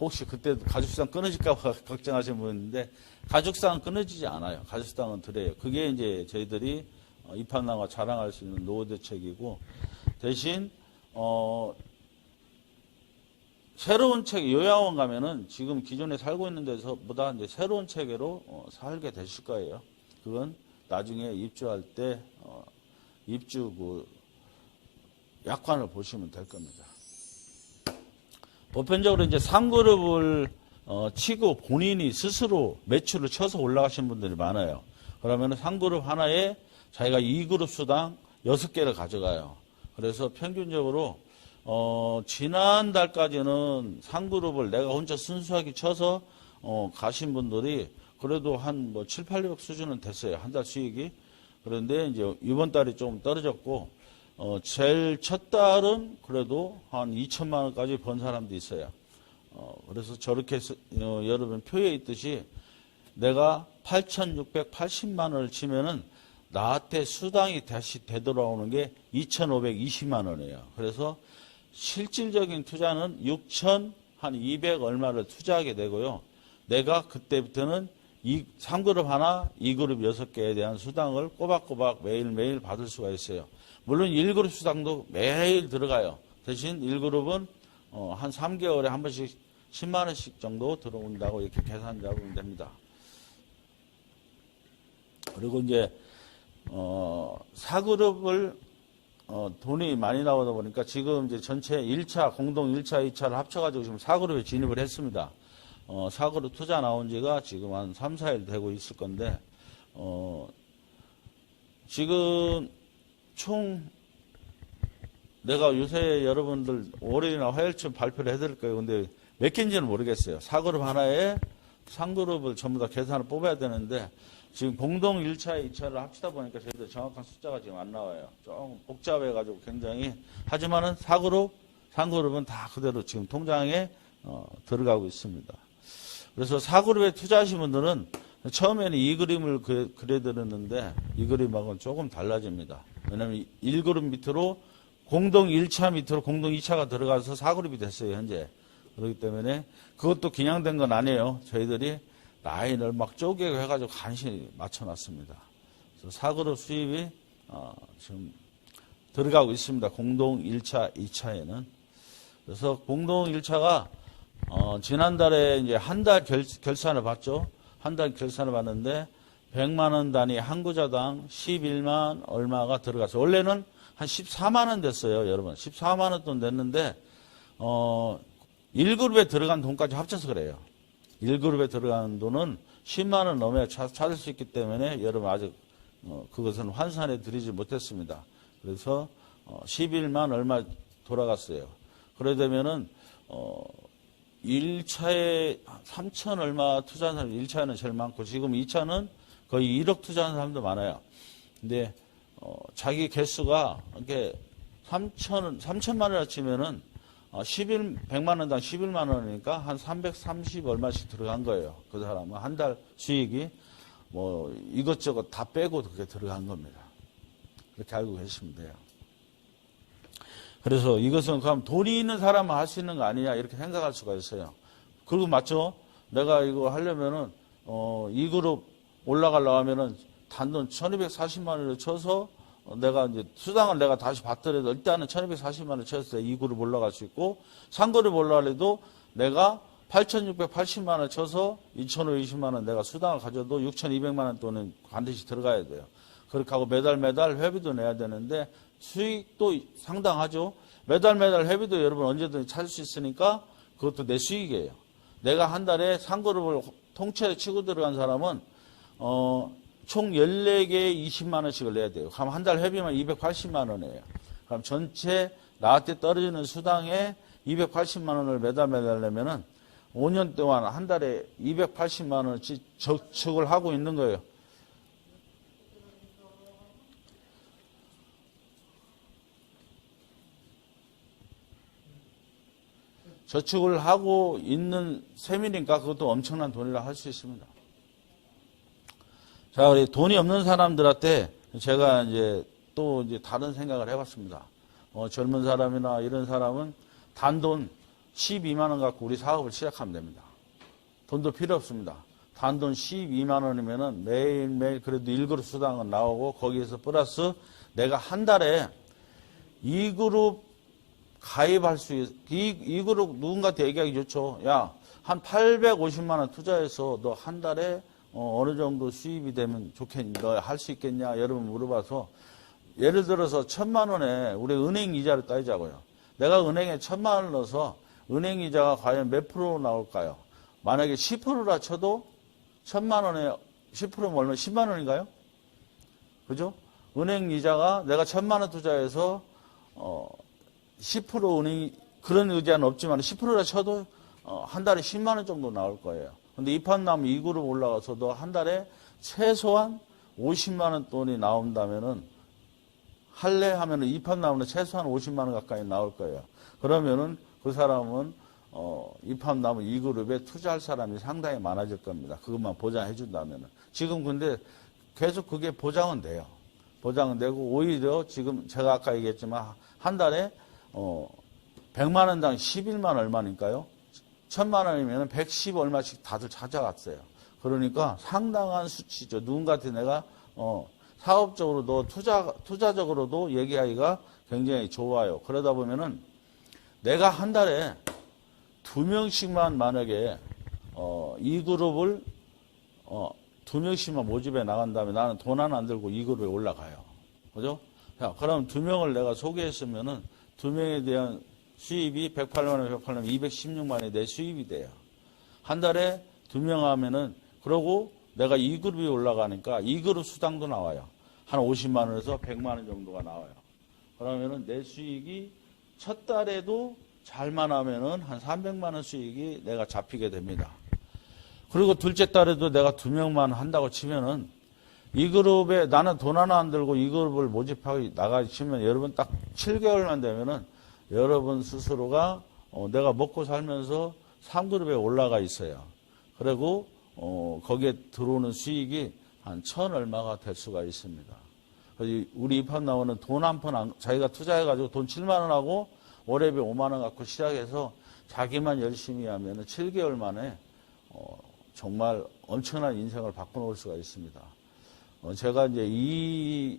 혹시 그때 가족수당 끊어질까 봐 걱정하시는 분인데 가족수당은 끊어지지 않아요. 가족수당은 드려요. 그게 이제 저희들이 입합나무가 자랑할 수 있는 노후 대책이고 대신 새로운 책 요양원 가면은 지금 기존에 살고 있는 데서보다 이제 새로운 체계로 살게 되실 거예요. 그건 나중에 입주할 때 입주 그 약관을 보시면 될 겁니다. 보편적으로 이제 3그룹을 치고 본인이 스스로 매출을 쳐서 올라가신 분들이 많아요. 그러면 3그룹 하나에 자기가 2그룹 수당 6개를 가져가요. 그래서 평균적으로 지난달까지는 3그룹을 내가 혼자 순수하게 쳐서 가신 분들이 그래도 한 뭐 7, 800 수준은 됐어요. 한 달 수익이. 그런데 이제 이번 달이 좀 떨어졌고 제일 첫 달은 그래도 한 2천만 원까지 번 사람도 있어요. 그래서 저렇게 여러분 표에 있듯이 내가 8,680만 원을 치면은 나한테 수당이 다시 되돌아오는 게 2,520만 원이에요. 그래서 실질적인 투자는 6,200 얼마를 투자하게 되고요. 내가 그때부터는 3그룹 하나, 2그룹 6개에 대한 수당을 꼬박꼬박 매일매일 받을 수가 있어요. 물론 1그룹 수당도 매일 들어가요. 대신 1그룹은 한 3개월에 한 번씩 10만 원씩 정도 들어온다고 이렇게 계산 잡으면 됩니다. 그리고 이제 4그룹을 돈이 많이 나오다 보니까 지금 이제 전체 1차, 공동 1차, 2차를 합쳐가지고 지금 4그룹에 진입을 했습니다. 4그룹 투자 나온 지가 지금 한 3, 4일 되고 있을 건데, 지금 총 내가 요새 여러분들 월요일이나 화요일쯤 발표를 해드릴 거예요. 근데 몇 개인지는 모르겠어요. 4그룹 하나에 3그룹을 전부 다 계산을 뽑아야 되는데 지금 공동 1차, 2차를 합치다 보니까 저희들 정확한 숫자가 지금 안 나와요. 좀 복잡해가지고 굉장히. 하지만은 4그룹, 3그룹은 다 그대로 지금 통장에 들어가고 있습니다. 그래서 4그룹에 투자하신 분들은 처음에는 이 그림을 그려드렸는데 이 그림하고는 조금 달라집니다. 왜냐하면 1그룹 밑으로 공동 1차 밑으로 공동 2차가 들어가서 4그룹이 됐어요, 현재. 그렇기 때문에 그것도 그냥 된 건 아니에요. 저희들이 라인을 막 쪼개고 해가지고 간신히 맞춰놨습니다. 그래서 4그룹 수입이 지금 들어가고 있습니다. 공동 1차, 2차에는. 그래서 공동 1차가 지난달에 이제 한 달 결산을 봤죠. 한 달 결산을 봤는데 100만 원 단위 한 구자당 11만 얼마가 들어갔어요. 원래는 한 14만 원 됐어요, 여러분. 14만 원 돈 냈는데 1그룹에 들어간 돈까지 합쳐서 그래요. 1그룹에 들어간 돈은 10만 원 넘어야 찾을 수 있기 때문에 여러분 아직 그것은 환산해 드리지 못했습니다. 그래서 11만 얼마 돌아갔어요. 그러려면은 1차에 3천 얼마 투자한 사람 1차는 제일 많고 지금 2차는 거의 1억 투자한 사람도 많아요. 근데 자기 개수가 이렇게 3천만 원을 치면은 100만 원당 11만 원이니까 한 330 얼마씩 들어간 거예요. 그 사람은 한 달 수익이 뭐 이것저것 다 빼고 그렇게 들어간 겁니다. 그렇게 알고 계시면 돼요. 그래서 이것은 그럼 돈이 있는 사람은 할 수 있는 거 아니냐 이렇게 생각할 수가 있어요. 그리고 맞죠? 내가 이거 하려면은 2그룹 올라가려고 하면은 단돈 1240만 원을 쳐서 내가 이제 수당을 내가 다시 받더라도 일단은 1240만 원을 쳐서 2그룹 올라갈 수 있고 3그룹 올라가려도 내가 8680만 원을 쳐서 2520만 원 내가 수당을 가져도 6200만 원 돈은 반드시 들어가야 돼요. 그렇게 하고 매달 회비도 내야 되는데 수익도 상당하죠. 매달 회비도 여러분 언제든지 찾을 수 있으니까 그것도 내 수익이에요. 내가 한 달에 3그룹을 통째로 치고 들어간 사람은 총 14개에 20만 원씩을 내야 돼요. 그럼 한 달 회비만 280만 원이에요. 그럼 전체 나한테 떨어지는 수당에 280만 원을 매달 내면은 5년 동안 한 달에 280만 원씩 저축을 하고 있는 거예요. 저축을 하고 있는 셈이니까 그것도 엄청난 돈이라 할 수 있습니다. 자, 우리 돈이 없는 사람들한테 제가 이제 또 이제 다른 생각을 해봤습니다. 젊은 사람이나 이런 사람은 단돈 12만 원 갖고 우리 사업을 시작하면 됩니다. 돈도 필요 없습니다. 단돈 12만 원이면은 매일매일 그래도 1그룹 수당은 나오고 거기에서 플러스 내가 한 달에 2그룹 가입할 수 있, 이 그룹 누군가한테 얘기하기 좋죠. 야, 한 850만 원 투자해서 너 한 달에 어느 정도 수입이 되면 좋겠니? 너 할 수 있겠냐? 여러분 물어봐서 예를 들어서 1000만 원에 우리 은행 이자를 따지자고요. 내가 은행에 1000만 원을 넣어서 은행 이자가 과연 몇 프로 나올까요? 만약에 10%라 쳐도 1000만 원에 10%면 얼마? 10만 원인가요? 그죠? 은행 이자가 내가 1000만 원 투자해서 10% 은행이 그런 의지는 없지만 10%라 쳐도 한 달에 10만 원 정도 나올 거예요. 근데 입합나무 2그룹 올라가서도 한 달에 최소한 50만 원 돈이 나온다면은 할래 하면은 입합나무는 최소한 50만 원 가까이 나올 거예요. 그러면은 그 사람은 입합나무 2그룹에 투자할 사람이 상당히 많아질 겁니다. 그것만 보장해 준다면은. 지금 근데 계속 그게 보장은 돼요. 보장은 되고 오히려 지금 제가 아까 얘기했지만 한 달에 100만 원당 11만 얼마니까요. 1000만 원이면 110 얼마씩 다들 찾아갔어요. 그러니까 상당한 수치죠. 누군가한테 내가 사업적으로도 투자적으로도 얘기하기가 굉장히 좋아요. 그러다 보면은 내가 한 달에 2명씩만 만약에 이 그룹을 2명씩만 모집해 나간다면 나는 돈 하나 안 들고 이 그룹에 올라가요. 그죠? 자, 그럼 2명을 내가 소개했으면은 2명에 대한 수입이 108만 원, 216만 원이 내 수입이 돼요. 한 달에 2명 하면은, 그러고 내가 2그룹이 올라가니까 2그룹 수당도 나와요. 한 50만 원에서 100만 원 정도가 나와요. 그러면은 내 수익이 첫 달에도 잘만 하면은 한 300만 원 수익이 내가 잡히게 됩니다. 그리고 둘째 달에도 내가 2명만 한다고 치면은 이 그룹에 나는 돈 하나 안 들고 이 그룹을 모집하고 나가 치면 여러분 딱 7개월만 되면은 여러분 스스로가 내가 먹고 살면서 3그룹에 올라가 있어요. 그리고 거기에 들어오는 수익이 한 1,000 얼마가 될 수가 있습니다. 우리 입학나오는 돈 한 푼 자기가 투자해가지고 돈 7만 원 하고 월회비 5만 원 갖고 시작해서 자기만 열심히 하면 7개월 만에 정말 엄청난 인생을 바꿔놓을 수가 있습니다. 제가 이제 이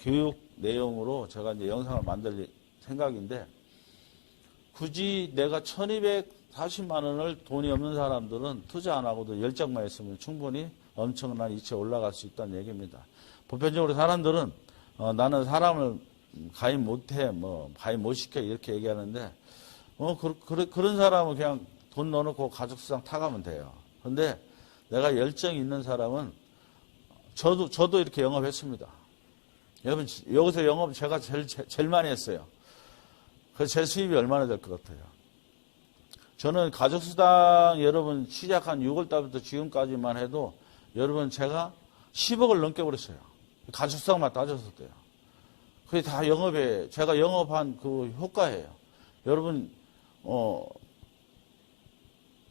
교육 내용으로 제가 이제 영상을 만들 생각인데, 굳이 내가 1240만 원을 돈이 없는 사람들은 투자 안 하고도 열정만 있으면 충분히 엄청난 이치에 올라갈 수 있다는 얘기입니다. 보편적으로 사람들은 나는 사람을 가입 못해, 가입 못 시켜 이렇게 얘기하는데, 그런 사람은 그냥 돈 넣어놓고 가족수당 타가면 돼요. 그런데 내가 열정이 있는 사람은 저도 이렇게 영업했습니다. 여러분, 여기서 영업 제가 제일 많이 했어요. 그래서 제 수입이 얼마나 될 것 같아요? 저는 가족수당 여러분 시작한 6월달부터 지금까지만 해도 여러분 제가 10억을 넘게 버렸어요. 가족수당만 따졌을 때요. 그게 다 제가 영업한 그 효과예요. 여러분,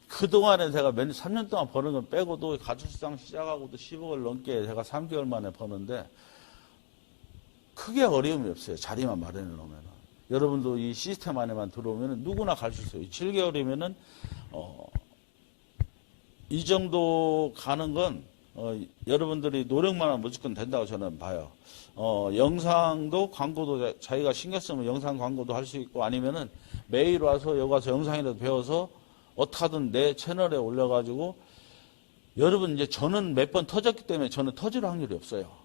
그동안에 제가 3년 동안 버는 건 빼고도 가족수당 시작하고도 10억을 넘게 제가 3개월 만에 버는데 크게 어려움이 없어요. 자리만 마련해 놓으면. 여러분도 이 시스템 안에만 들어오면 누구나 갈 수 있어요. 7개월이면은, 이 정도 가는 건, 여러분들이 노력만 하면 무조건 된다고 저는 봐요. 영상도 광고도 자기가 신경 쓰면 영상 광고도 할 수 있고, 아니면은 매일 와서 여기 와서 영상이라도 배워서 어떻게든 내 채널에 올려가지고, 여러분 이제 저는 몇 번 터졌기 때문에 저는 터질 확률이 없어요.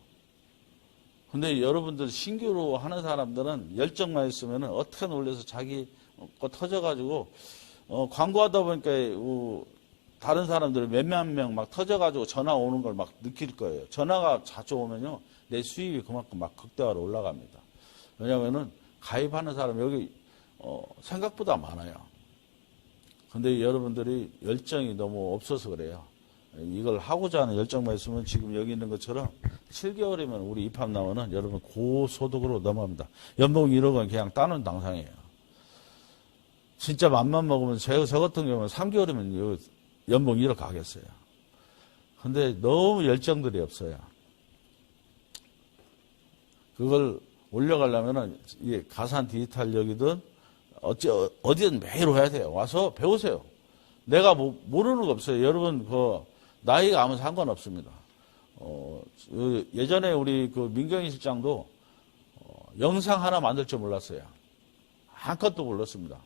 근데 여러분들 신규로 하는 사람들은 열정만 있으면 어떻게든 올려서 자기 거 터져가지고, 광고하다 보니까 다른 사람들이 몇만 명 막 터져가지고 전화 오는 걸 막 느낄 거예요. 전화가 자주 오면요, 내 수입이 그만큼 막 극대화로 올라갑니다. 왜냐면은 가입하는 사람 여기, 생각보다 많아요. 근데 여러분들이 열정이 너무 없어서 그래요. 이걸 하고자 하는 열정만 있으면 지금 여기 있는 것처럼 7개월이면 우리 입학 나오는 여러분 고소득으로 넘어갑니다. 연봉 1억은 그냥 따는 당상이에요. 진짜 맘만 먹으면 저 같은 경우는 3개월이면 연봉 1억 가겠어요. 근데 너무 열정들이 없어요. 그걸 올려가려면은 이게 가산 디지털력이든 어디든 매일 해야 돼요. 와서 배우세요. 내가 모르는 거 없어요. 여러분 나이가 아무 상관없습니다. 예전에 우리 민경희 실장도 영상 하나 만들 줄 몰랐어요. 한 컷도 몰랐습니다.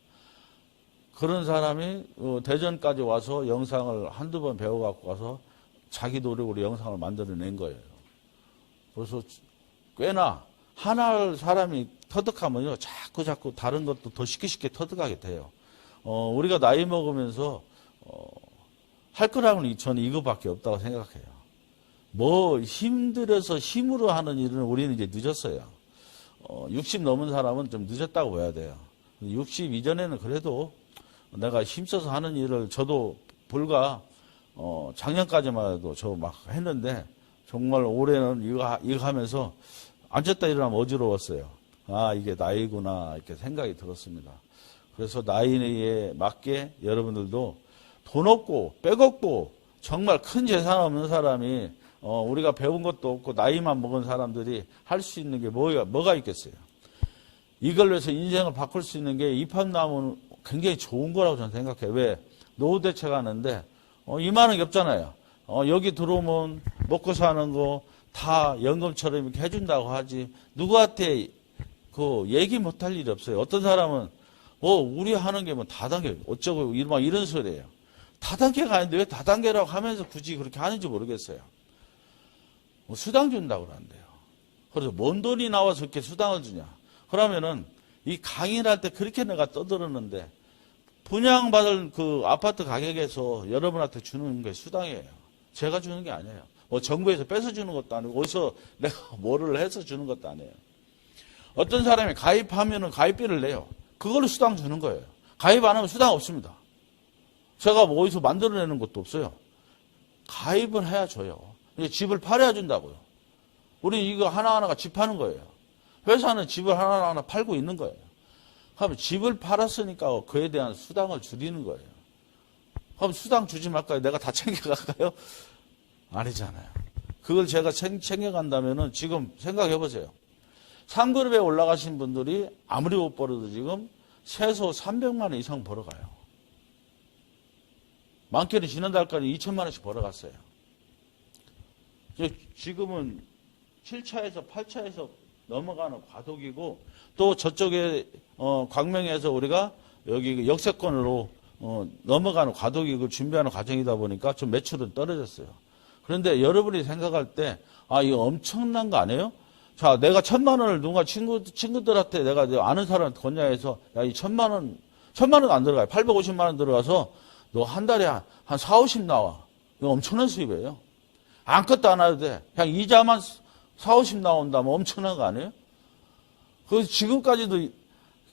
그런 사람이 대전까지 와서 영상을 한두 번 배워갖고 가서 자기 노력으로 영상을 만들어낸 거예요. 그래서 꽤나 하나 사람이 터득하면요, 자꾸 다른 것도 더 쉽게 터득하게 돼요. 우리가 나이 먹으면서 할 거라고는 저는 이거밖에 없다고 생각해요. 힘들어서 힘으로 하는 일은 우리는 이제 늦었어요. 60 넘은 사람은 좀 늦었다고 봐야 돼요. 60 이전에는 그래도 내가 힘써서 하는 일을 저도 불과 작년까지만 해도 저 막 했는데, 정말 올해는 이거 하면서 앉았다 일어나면 어지러웠어요. 아, 이게 나이구나 이렇게 생각이 들었습니다. 그래서 나이에 맞게 여러분들도 돈 없고 백 없고 정말 큰 재산 없는 사람이 우리가 배운 것도 없고 나이만 먹은 사람들이 할 수 있는 게 뭐가 있겠어요. 이걸로 해서 인생을 바꿀 수 있는 게 입학나오면 굉장히 좋은 거라고 저는 생각해요. 왜? 노후 대책하는데 이만한 게 없잖아요. 여기 들어오면 먹고 사는 거 다 연금처럼 이렇게 해준다고 하지 누구한테 얘기 못할 일이 없어요. 어떤 사람은 우리 하는 게 다단계 어쩌고 이런 소리예요. 다단계가 아닌데 왜 다단계라고 하면서 굳이 그렇게 하는지 모르겠어요. 수당 준다고 그러는데요. 그래서 뭔 돈이 나와서 이렇게 수당을 주냐. 그러면은 이 강의를 할 때 그렇게 내가 떠들었는데 분양받을 아파트 가격에서 여러분한테 주는 게 수당이에요. 제가 주는 게 아니에요. 정부에서 뺏어주는 것도 아니고 어디서 내가 뭐를 해서 주는 것도 아니에요. 어떤 사람이 가입하면은 가입비를 내요. 그걸로 수당 주는 거예요. 가입 안 하면 수당 없습니다. 제가 어디서 만들어내는 것도 없어요. 가입을 해야 줘요. 집을 팔아야 준다고요. 우리 이거 하나하나가 집 파는 거예요. 회사는 집을 하나하나 팔고 있는 거예요. 그러면 집을 팔았으니까 그에 대한 수당을 줄이는 거예요. 그럼 수당 주지 말까요? 내가 다 챙겨갈까요? 아니잖아요. 그걸 제가 챙겨간다면은 지금 생각해보세요. 3그룹에 올라가신 분들이 아무리 못 벌어도 지금 최소 300만 원 이상 벌어가요. 많게는 지난달까지 2천만 원씩 벌어갔어요. 지금은 7차에서 8차에서 넘어가는 과도기고 또 저쪽에 광명에서 우리가 여기 역세권으로 넘어가는 과도기를 준비하는 과정이다 보니까 좀 매출은 떨어졌어요. 그런데 여러분이 생각할 때 이거 엄청난 거 아니에요? 자, 내가 1,000만 원을 누가 친구들한테 내가 아는 사람한테 건야해서 야, 이 1,000만 원 안 들어가요. 850만 원 들어가서 너 한 달에 한 4, 50 나와. 이거 엄청난 수입이에요. 아무것도 안 해도 돼. 그냥 이자만 4, 50 나온다면 엄청난 거 아니에요? 그 지금까지도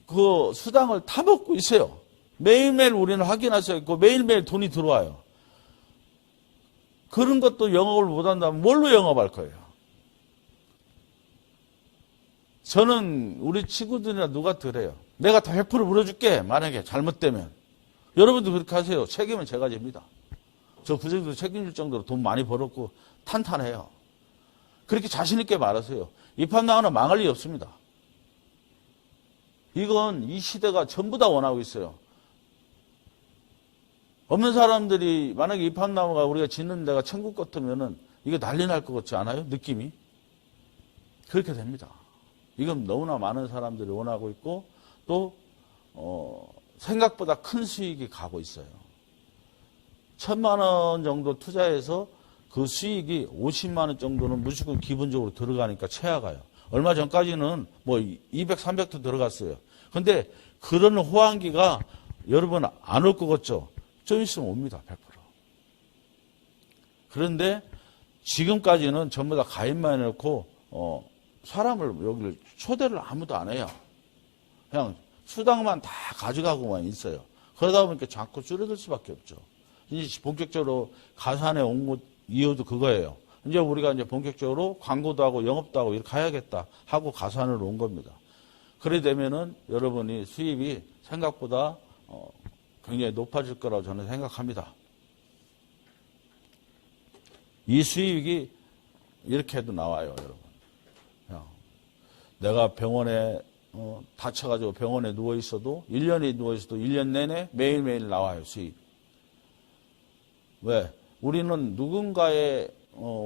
그 수당을 타먹고 있어요. 매일매일 우리는 확인할 수 있고 매일매일 돈이 들어와요. 그런 것도 영업을 못한다면 뭘로 영업할 거예요? 저는 우리 친구들이나 누가 그래요. 내가 다 100% 물어줄게. 만약에 잘못되면. 여러분도 그렇게 하세요. 책임은 제가 집니다. 저 그 정도 책임질 정도로 돈 많이 벌었고 탄탄해요. 그렇게 자신 있게 말하세요. 입학나가는 망할 리 없습니다. 이건 이 시대가 전부 다 원하고 있어요. 없는 사람들이 만약에 입학나무가 우리가 짓는 데가 천국 같으면은 이거 난리 날 것 같지 않아요? 느낌이? 그렇게 됩니다. 이건 너무나 많은 사람들이 원하고 있고 또 생각보다 큰 수익이 가고 있어요. 1,000만 원 정도 투자해서 그 수익이 50만 원 정도는 무조건 기본적으로 들어가니까 채아가요. 얼마 전까지는 뭐 200, 300도 들어갔어요. 근데 그런 호황기가 여러분 안 올 것 같죠? 좀 있으면 옵니다. 100%. 그런데 지금까지는 전부 다 가입만 해놓고 사람을 여기를 초대를 아무도 안 해요. 그냥 수당만 다 가져가고만 있어요. 그러다 보니까 자꾸 줄어들 수밖에 없죠. 이제 본격적으로 가산에 온 것 이유도 그거예요. 이제 우리가 이제 본격적으로 광고도 하고 영업도 하고 이렇게 해야겠다 하고 가산으로 온 겁니다. 그래 되면은 여러분이 수입이 생각보다 굉장히 높아질 거라고 저는 생각합니다. 이 수익이 이렇게 해도 나와요, 여러분. 내가 병원에 다쳐가지고 병원에 누워 있어도 1년이 누워 있어도 1년 내내 매일매일 나와요, 수익. 왜? 우리는 누군가의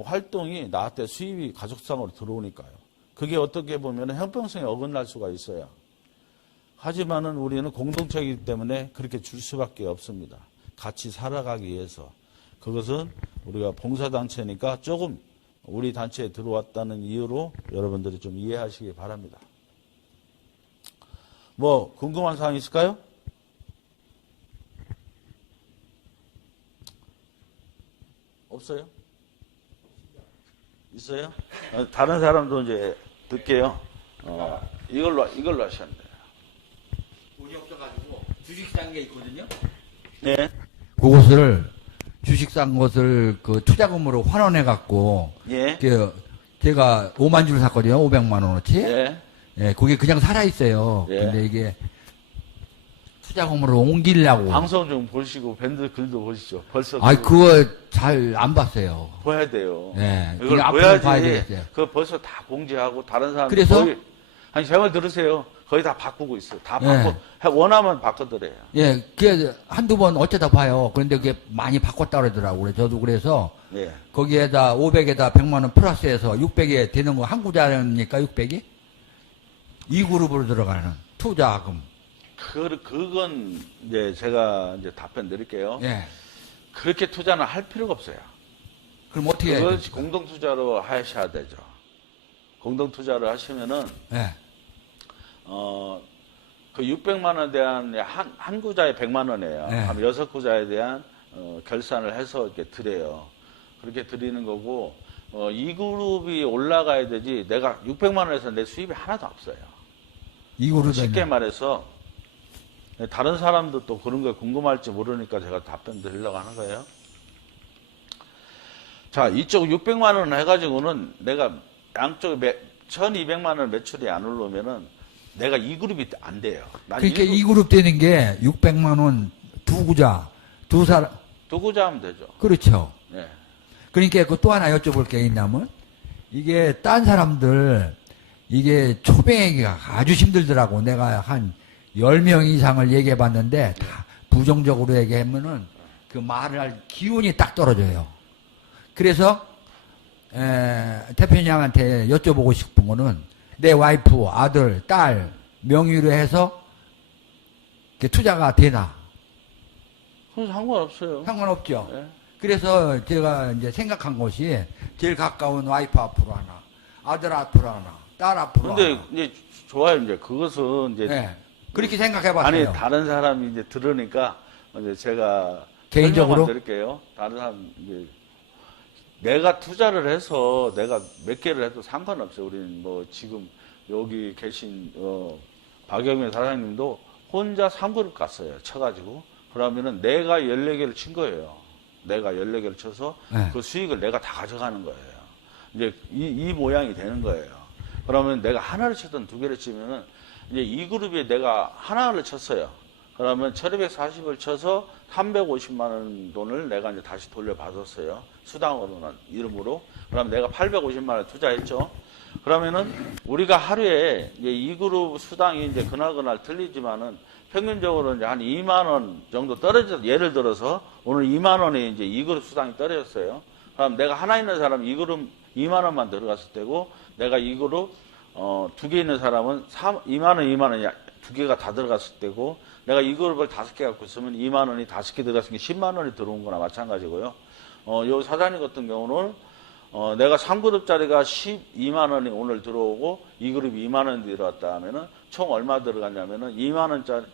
활동이 나한테 수입이 가족상으로 들어오니까요. 그게 어떻게 보면 형평성에 어긋날 수가 있어요. 하지만은 우리는 공동체이기 때문에 그렇게 줄 수밖에 없습니다. 같이 살아가기 위해서. 그것은 우리가 봉사단체니까 조금 우리 단체에 들어왔다는 이유로 여러분들이 좀 이해하시기 바랍니다. 뭐 궁금한 사항 있을까요? 없어요? 있어요? 다른 사람도 이제 듣게요. 이걸로 하시면 돼요. 돈이 없어가지고 주식상에 있거든요. 네. 그것을 주식 산 것을 그 투자금으로 환원해 갖고 예. 제가 5만 주를 샀거든요. 500만 원어치. 예. 예, 그게 그냥 살아 있어요. 예. 근데 이게 투자금으로 옮기려고. 방송 좀 보시고 밴드 글도 보시죠. 벌써 그거 잘 안 봤어요. 봐야 돼요. 예. 이걸 그게 앞으로 봐야지. 봐야 되겠어요. 그거 벌써 다 공지하고 다른 사람 그래서? 거의 아니 제 말 들으세요. 거의 다 바꾸고 있어요. 다 예. 원하면 바꿔드려요. 예, 그게 한두 번 어쩌다 봐요. 그런데 그게 많이 바꿨다 그러더라고요. 저도 그래서 예. 거기에다 500에다 100만 원 플러스해서 600에 되는 거 한 구자입니까? 600이? 이 그룹으로 들어가는 투자금. 그건 이제 제가 이제 답변 드릴게요. 예. 그렇게 투자는 할 필요가 없어요. 그럼 어떻게 해야 그걸 되죠? 공동 투자로 하셔야 되죠. 공동 투자를 하시면은 예. 그 600만 원에 대한 한 구자에 100만 원이에요. 네. 그럼 6구자에 대한 결산을 해서 이렇게 드려요. 그렇게 드리는 거고 이 그룹이 올라가야 되지 내가 600만 원에서 내 수입이 하나도 없어요. 이 그룹에 쉽게 말해서 다른 사람도 또 그런 거 궁금할지 모르니까 제가 답변 드리려고 하는 거예요. 자, 이쪽 600만 원 해가지고는 내가 양쪽에 1200만 원 매출이 안 오르면은 내가 이 그룹이 안 돼요. 난 그러니까 이 그룹 되는 게 600만 원 두 구자, 두 사람, 두고자 하면 되죠. 그렇죠. 예. 그러니까 그 또 하나 여쭤볼 게 있냐면, 이게 딴 사람들, 이게 초뱅이가 아주 힘들더라고. 내가 한 10명 이상을 얘기해 봤는데, 다 부정적으로 얘기하면은 그 말을 할 기운이 딱 떨어져요. 그래서, 대표님한테 여쭤보고 싶은 거는, 내 와이프, 아들, 딸, 명의로 해서, 이렇게 투자가 되나? 그건 상관없어요. 상관없죠. 예. 그래서 제가 이제 생각한 것이 제일 가까운 와이프 앞으로 하나, 아들 앞으로 하나, 딸 앞으로 근데 하나. 이제 좋아요. 이제 그것은 이제 네. 그렇게 생각해봤어요. 아니 다른 사람이 이제 들으니까 이제 제가 개인적으로? 설명만 드릴게요. 다른 사람 이제 내가 투자를 해서 내가 몇 개를 해도 상관없어요. 우리는 뭐 지금 여기 계신 박영민 사장님도 혼자 3그룹 갔어요. 쳐가지고 그러면은 내가 14개를 친 거예요. 내가 14개를 쳐서 네. 그 수익을 내가 다 가져가는 거예요. 이제 이 모양이 되는 거예요. 그러면 내가 하나를 쳤든 2개를 치면은 이제 이 그룹에 내가 하나를 쳤어요. 그러면 1240을 쳐서 350만 원 돈을 내가 이제 다시 돌려받았어요. 수당으로는 이름으로. 그러면 내가 850만 원 투자했죠. 그러면은 우리가 하루에 이제 이 그룹 수당이 이제 그날 틀리지만은 평균적으로 이제 한 2만 원 정도 떨어져, 예를 들어서 오늘 2만 원에 이제 이 그룹 수당이 떨어졌어요. 그럼 내가 하나 있는 사람 이 그룹 2만 원만 들어갔을 때고 내가 이 그룹 2개 있는 사람은 2만 원이 2개가 다 들어갔을 때고 내가 이 그룹을 5개 갖고 있으면 2만 원이 5개 들어갔으니까 10만 원이 들어온 거나 마찬가지고요. 요 사장님 같은 경우는 내가 3그룹짜리가 12만 원이 오늘 들어오고 이 그룹이 2만 원이 들어왔다 하면은 총 얼마 들어갔냐면은 2만 원짜리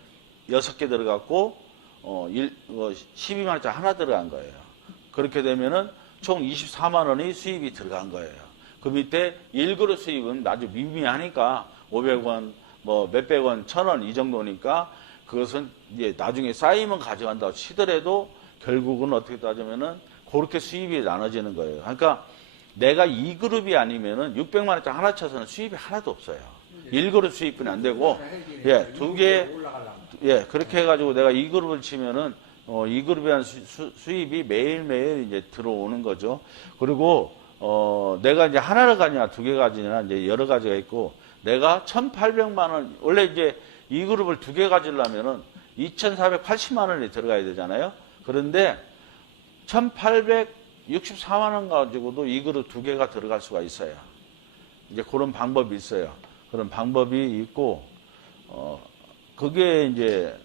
6개 들어갔고 12만 원짜리 하나 들어간 거예요. 그렇게 되면은 총 24만 원이 수입이 들어간 거예요. 그 밑에 1그룹 수입은 아주 미미하니까 500원, 뭐 몇백 원, 1000원 이 정도니까 그것은 이제 나중에 쌓이면 가져간다고 치더라도 결국은 어떻게 따지면은 그렇게 수입이 나눠지는 거예요. 그러니까 내가 2그룹이 아니면은 600만 원짜리 하나 쳐서는 수입이 하나도 없어요. 1그룹 수입뿐이 안 되고, 예, 2개, 예, 그렇게 해가지고 내가 2그룹을 치면은, 2그룹에 한 수입이 매일매일 이제 들어오는 거죠. 그리고, 내가 이제 하나를 가냐, 2개 가지냐, 이제 여러 가지가 있고, 내가 1,800만 원, 원래 이제 2그룹을 2개 가지려면은 2,480만 원이 들어가야 되잖아요. 그런데 1,864만 원 가지고도 2그룹 2개가 들어갈 수가 있어요. 이제 그런 방법이 있어요. 그런 방법이 있고, 그게 이제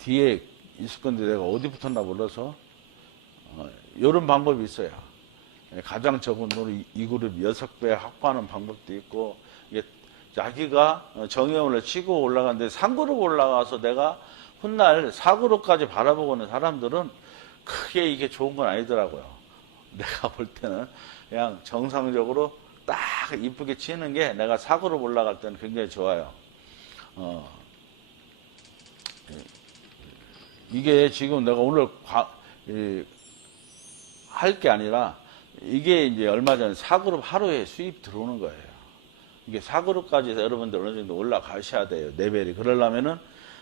뒤에 있을 건데 내가 어디 붙었나 몰라서, 이런 방법이 있어요. 가장 적은 돈으로 2그룹 6배 확보하는 방법도 있고, 이게 자기가 정의원을 치고 올라가는데 3그룹 올라가서 내가 훗날 4그룹까지 바라보고 있는 사람들은 크게 이게 좋은 건 아니더라고요. 내가 볼 때는 그냥 정상적으로 딱 이쁘게 치는 게 내가 4그룹 올라갈 때는 굉장히 좋아요. 이게 지금 내가 오늘 할 게 아니라 이게 이제 얼마 전에 4그룹 하루에 수입 들어오는 거예요. 이게 4그룹까지 여러분들 어느 정도 올라가셔야 돼요. 레벨이. 그러려면은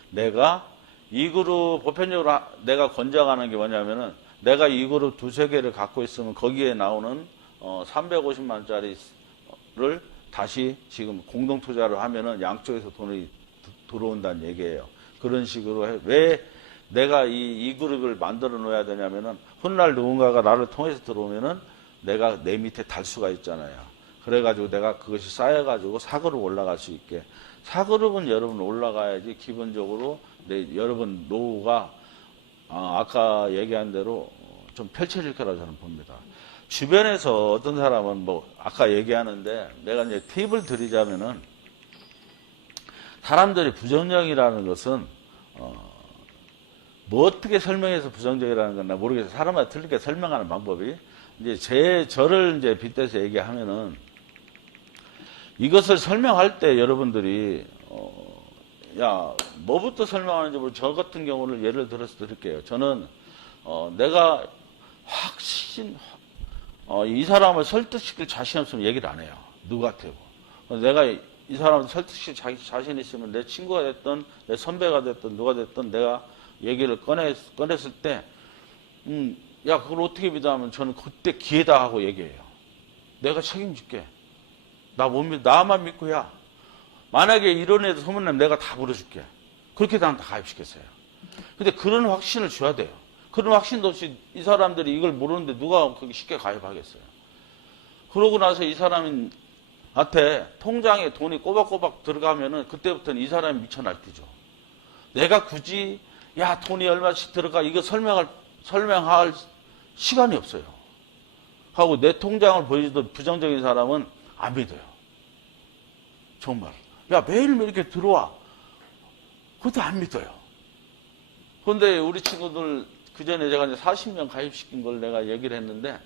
내가 2그룹 보편적으로 내가 권장하는 게 뭐냐면은 내가 2그룹 2-3개를 갖고 있으면 거기에 나오는 350만 원짜리를 다시 지금 공동 투자를 하면은 양쪽에서 돈이 들어온다는 얘기예요. 그런 식으로 왜 내가 이 그룹을 만들어 놓아야 되냐면은 훗날 누군가가 나를 통해서 들어오면은 내가 내 밑에 달 수가 있잖아요. 그래가지고 내가 그것이 쌓여가지고 4그룹 올라갈 수 있게. 4그룹은 여러분 올라가야지 기본적으로 여러분 노후가 아까 얘기한 대로 좀 펼쳐질 거라고 저는 봅니다. 주변에서 어떤 사람은 뭐 아까 얘기하는데 내가 이제 팁을 드리자면은 사람들이 부정적이라는 것은 뭐 어떻게 설명해서 부정적이라는 건 나 모르겠어요. 사람마다 틀리게 설명하는 방법이 이제 저를 이제 빗대서 얘기하면은 이것을 설명할 때 여러분들이 야 뭐부터 설명하는지 모르. 저 같은 경우는 예를 들어서 드릴게요. 저는 내가 확신 이 사람을 설득시킬 자신 없으면 얘기를 안 해요. 누구한테고. 내가 이 사람은 설득시 자기 자신 있으면 내 친구가 됐든 내 선배가 됐든 누가 됐든 내가 얘기를 꺼냈을 때 야, 그걸 어떻게 믿어하면 저는 그때 기회다 하고 얘기해요. 내가 책임질게. 나 못 믿어. 나만 믿고 야. 만약에 이런 애들 소문내면 내가 다 물어줄게. 그렇게 난 다 가입시켰어요. 근데 그런 확신을 줘야 돼요. 그런 확신도 없이 이 사람들이 이걸 모르는데 누가 그렇게 쉽게 가입하겠어요. 그러고 나서 이 사람한테 통장에 돈이 꼬박꼬박 들어가면은 그때부터는 이 사람이 미쳐 날뛰죠. 내가 굳이 야, 돈이 얼마씩 들어가 이거 설명할 시간이 없어요. 하고 내 통장을 보여주던 부정적인 사람은 안 믿어요. 정말. 야, 매일매일 이렇게 들어와. 그것도 안 믿어요. 그런데 우리 친구들, 그 전에 제가 이제 40명 가입시킨 걸 내가 얘기를 했는데,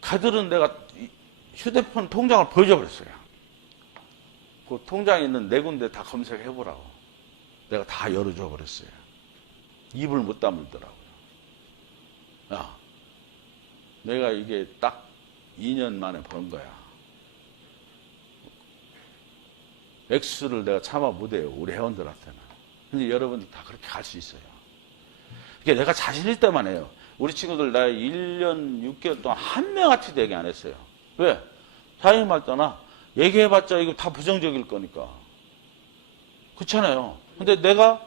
가들은 내가 휴대폰 통장을 보여줘 버렸어요. 그 통장에 있는 네 군데 다 검색해보라고. 내가 다 열어줘 버렸어요. 입을 못 다물더라고요. 야, 내가 이게 딱 2년 만에 번 거야. 액수를 내가 참아 못해요. 우리 회원들한테는. 근데 여러분들 다 그렇게 갈 수 있어요. 이게 내가 자신 있을 때만 해요. 우리 친구들 나 1년 6개월 동안 한 명한테도 얘기 안 했어요. 왜? 사장님 말잖아. 얘기해봤자 이거 다 부정적일 거니까. 그렇잖아요. 근데 내가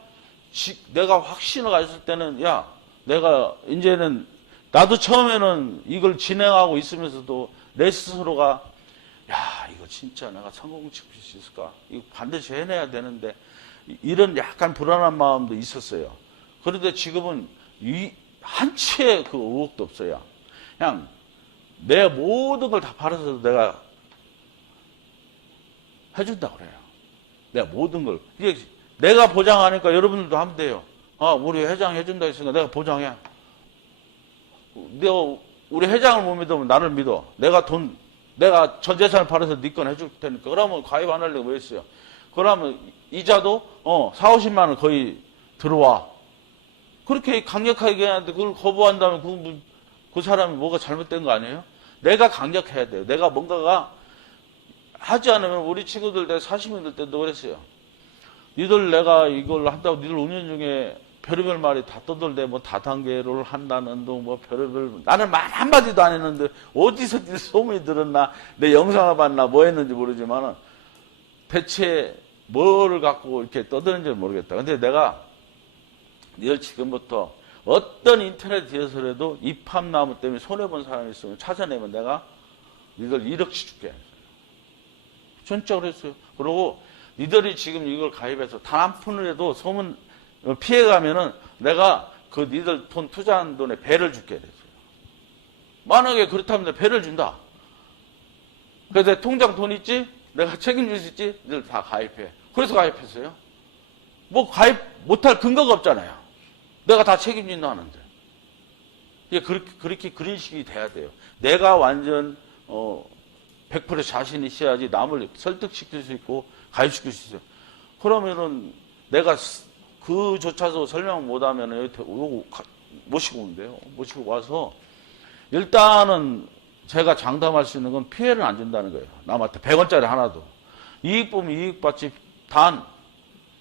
확신을 가졌을 때는 야, 내가 이제는 나도 처음에는 이걸 진행하고 있으면서도 내 스스로가 야, 이거 진짜 내가 성공시킬 수 있을까? 이거 반드시 해내야 되는데 이런 약간 불안한 마음도 있었어요. 그런데 지금은 한치의 그 의혹도 없어요. 그냥 내 모든 걸 다 팔아서 내가 해준다고 그래요. 내가 모든 걸. 이게 내가 보장하니까 여러분들도 하면 돼요. 아, 우리 회장 해준다 했으니까 내가 보장해. 우리 회장을 못 믿으면 나를 믿어. 내가 전 재산을 팔아서 네 건 해줄 테니까. 그러면 가입 안 하려고 왜 했어요? 그러면 이자도 4, 50만 원 거의 들어와. 그렇게 강력하게 얘기하는데 그걸 거부한다면 그 사람이 뭐가 잘못된 거 아니에요? 내가 강력해야 돼요. 내가 뭔가가 하지 않으면 우리 친구들 내가 40명 때도 그랬어요. 니들 내가 이걸 한다고 니들 5년 중에 별의별 말이 다 떠들대. 뭐 다단계를 한다는 둥 뭐 별의별 나는 말 한마디도 안 했는데 어디서 니들 소문이 들었나 내 영상을 봤나 뭐 했는지 모르지만은 대체 뭐를 갖고 이렇게 떠드는지 모르겠다. 근데 내가 니들 지금부터 어떤 인터넷 뒤에서라도 입함나무 때문에 손해본 사람이 있으면 찾아내면 내가 니들 1억씩 줄게. 진짜 그랬어요. 그리고 니들이 지금 이걸 가입해서 단 한 푼이라도 소문 피해가면은 내가 그 니들 돈 투자한 돈에 배를 줄게 그랬어요. 만약에 그렇다면 내가 배를 준다. 그래서 내 통장 돈 있지? 내가 책임질 수 있지? 니들 다 가입해. 그래서 가입했어요. 뭐 가입 못할 근거가 없잖아요. 내가 다 책임진다 하는데. 이게 그렇게 그런 식이 돼야 돼요. 내가 완전 100% 자신 있어야지 남을 설득시킬 수 있고 가입시킬 수 있어요. 그러면은 내가 그조차도 설명 못하면 여기 모시고 온대요. 모시고 와서 일단은 제가 장담할 수 있는 건 피해를 안 준다는 거예요. 남한테 100원짜리 하나도. 이익 보면 이익 받지. 단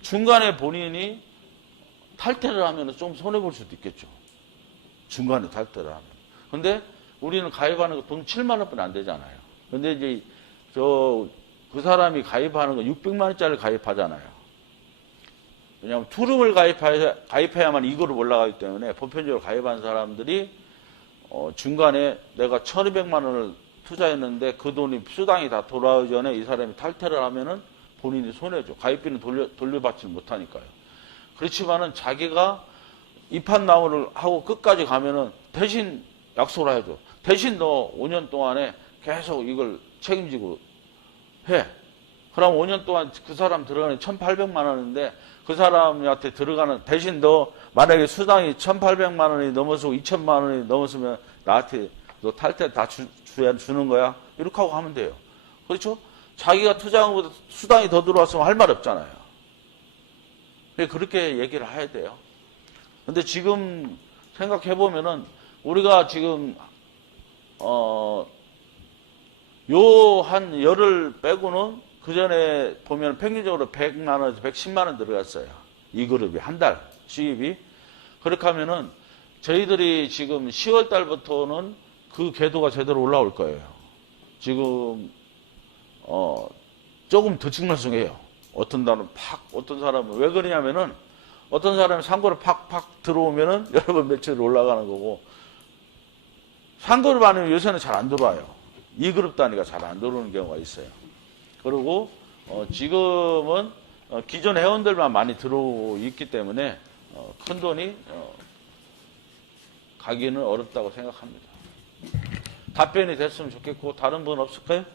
중간에 본인이 탈퇴를 하면 좀 손해볼 수도 있겠죠. 중간에 탈퇴를 하면. 근데 우리는 가입하는 거 돈 7만 원뿐이 안 되잖아요. 근데 이제 그 사람이 가입하는 거 600만 원짜리 가입하잖아요. 왜냐하면 투룸을 가입해야만 이거를 올라가기 때문에 보편적으로 가입한 사람들이 중간에 내가 1,200만 원을 투자했는데 그 돈이 수당이 다 돌아오기 전에 이 사람이 탈퇴를 하면은 본인이 손해죠. 가입비는 돌려받지 못하니까요. 그렇지만은 자기가 입한나무를 하고 끝까지 가면은 대신 약속을 해줘. 대신 너 5년 동안에 계속 이걸 책임지고 해. 그럼 5년 동안 그 사람 들어가는 1,800만 원인데 그 사람한테 들어가는 대신 너 만약에 수당이 1,800만 원이 넘어서 2,000만 원이 넘었으면 나한테 너 탈퇴 다 주는 거야. 이렇게 하고 하면 돼요. 그렇죠? 자기가 투자한 것보다 수당이 더 들어왔으면 할 말 없잖아요. 그렇게 얘기를 해야 돼요. 근데 지금 생각해 보면은 우리가 지금 요 한 열흘 빼고는 그 전에 보면 평균적으로 100만 원에서 110만 원 들어갔어요. 이 그룹이 한 달 수입이. 그렇게 하면은 저희들이 지금 10월 달부터는 그 궤도가 제대로 올라올 거예요. 지금 조금 들쑥날쑥해요. 어떤 날은 어떤 사람은 왜 그러냐면은 어떤 사람이 상고를 팍팍 들어오면은 여러분 며칠 올라가는 거고, 상그룹 아니면 요새는 잘 안 들어와요. 2그룹 단위가 잘 안 들어오는 경우가 있어요. 그리고 지금은 기존 회원들만 많이 들어오고 있기 때문에 큰 돈이 가기는 어렵다고 생각합니다. 답변이 됐으면 좋겠고, 다른 분 없을까요?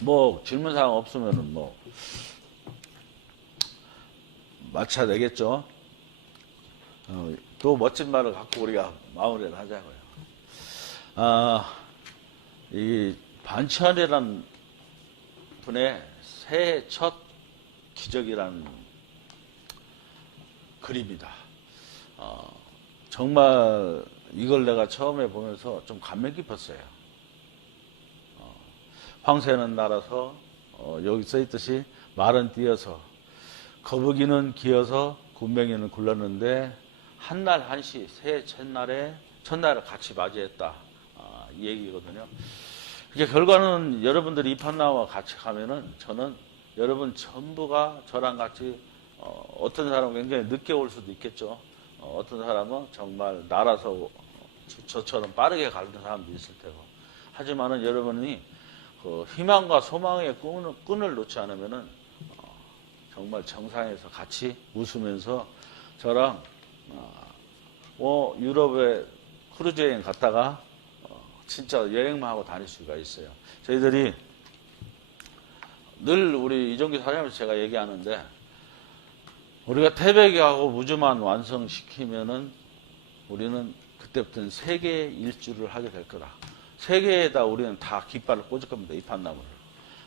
뭐 질문사항 없으면은 뭐 마쳐야 되겠죠. 또 멋진 말을 갖고 우리가 마무리를 하자고요. 이 반치환이라는 분의 새해 첫 기적이라는 글입니다. 정말 이걸 내가 처음에 보면서 좀 감명 깊었어요. 황새는 날아서 여기 써있듯이 말은 뛰어서 거북이는 기어서 군뱅이는 굴렀는데 한날 한시 새해 첫날을 같이 맞이했다, 이 얘기거든요. 이제 결과는 여러분들이 입한나와 같이 가면은 저는 여러분 전부가 저랑 같이 어떤 사람은 굉장히 늦게 올 수도 있겠죠. 어떤 사람은 정말 날아서 저처럼 빠르게 가는 사람도 있을 테고. 하지만은 여러분이 그 희망과 소망의 끈을 놓지 않으면은 정말 정상에서 같이 웃으면서 저랑 유럽에 크루즈 여행 갔다가 진짜 여행만 하고 다닐 수가 있어요. 저희들이 늘 우리 이종기 사장님한테 제가 얘기하는데, 우리가 태백이하고 우주만 완성시키면은 우리는 그때부터는 세계 일주를 하게 될 거다. 세계에다 우리는 다 깃발을 꽂을 겁니다. 이 판나무를.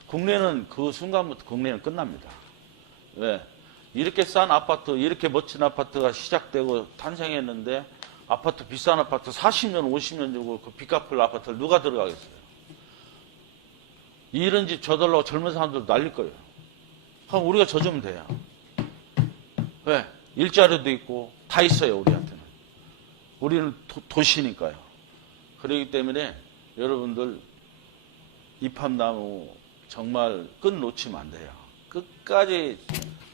국내는 그 순간부터 국내는 끝납니다. 왜? 이렇게 싼 아파트, 이렇게 멋진 아파트가 시작되고 탄생했는데, 아파트, 비싼 아파트 40년, 50년 주고 그 빚 갚을 아파트를 누가 들어가겠어요? 이런 집 져달라고 젊은 사람들도 날릴 거예요. 그럼 우리가 져주면 돼요. 왜? 일자리도 있고 다 있어요, 우리한테는. 우리는 도시니까요. 그렇기 때문에 여러분들 이팝나무 정말 끈 놓치면 안 돼요. 끝까지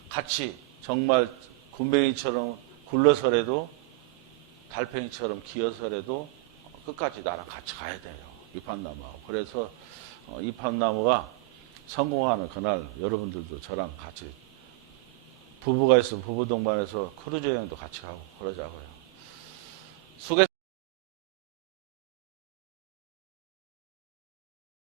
같이 정말 군뱅이처럼 굴러서라도 달팽이처럼 기어서라도 끝까지 나랑 같이 가야 돼요. 이팝나무하고. 그래서 이팝나무가 성공하는 그날 여러분들도 저랑 같이 부부가 있으면 부부 동반해서 크루즈 여행도 같이 가고 그러자고요.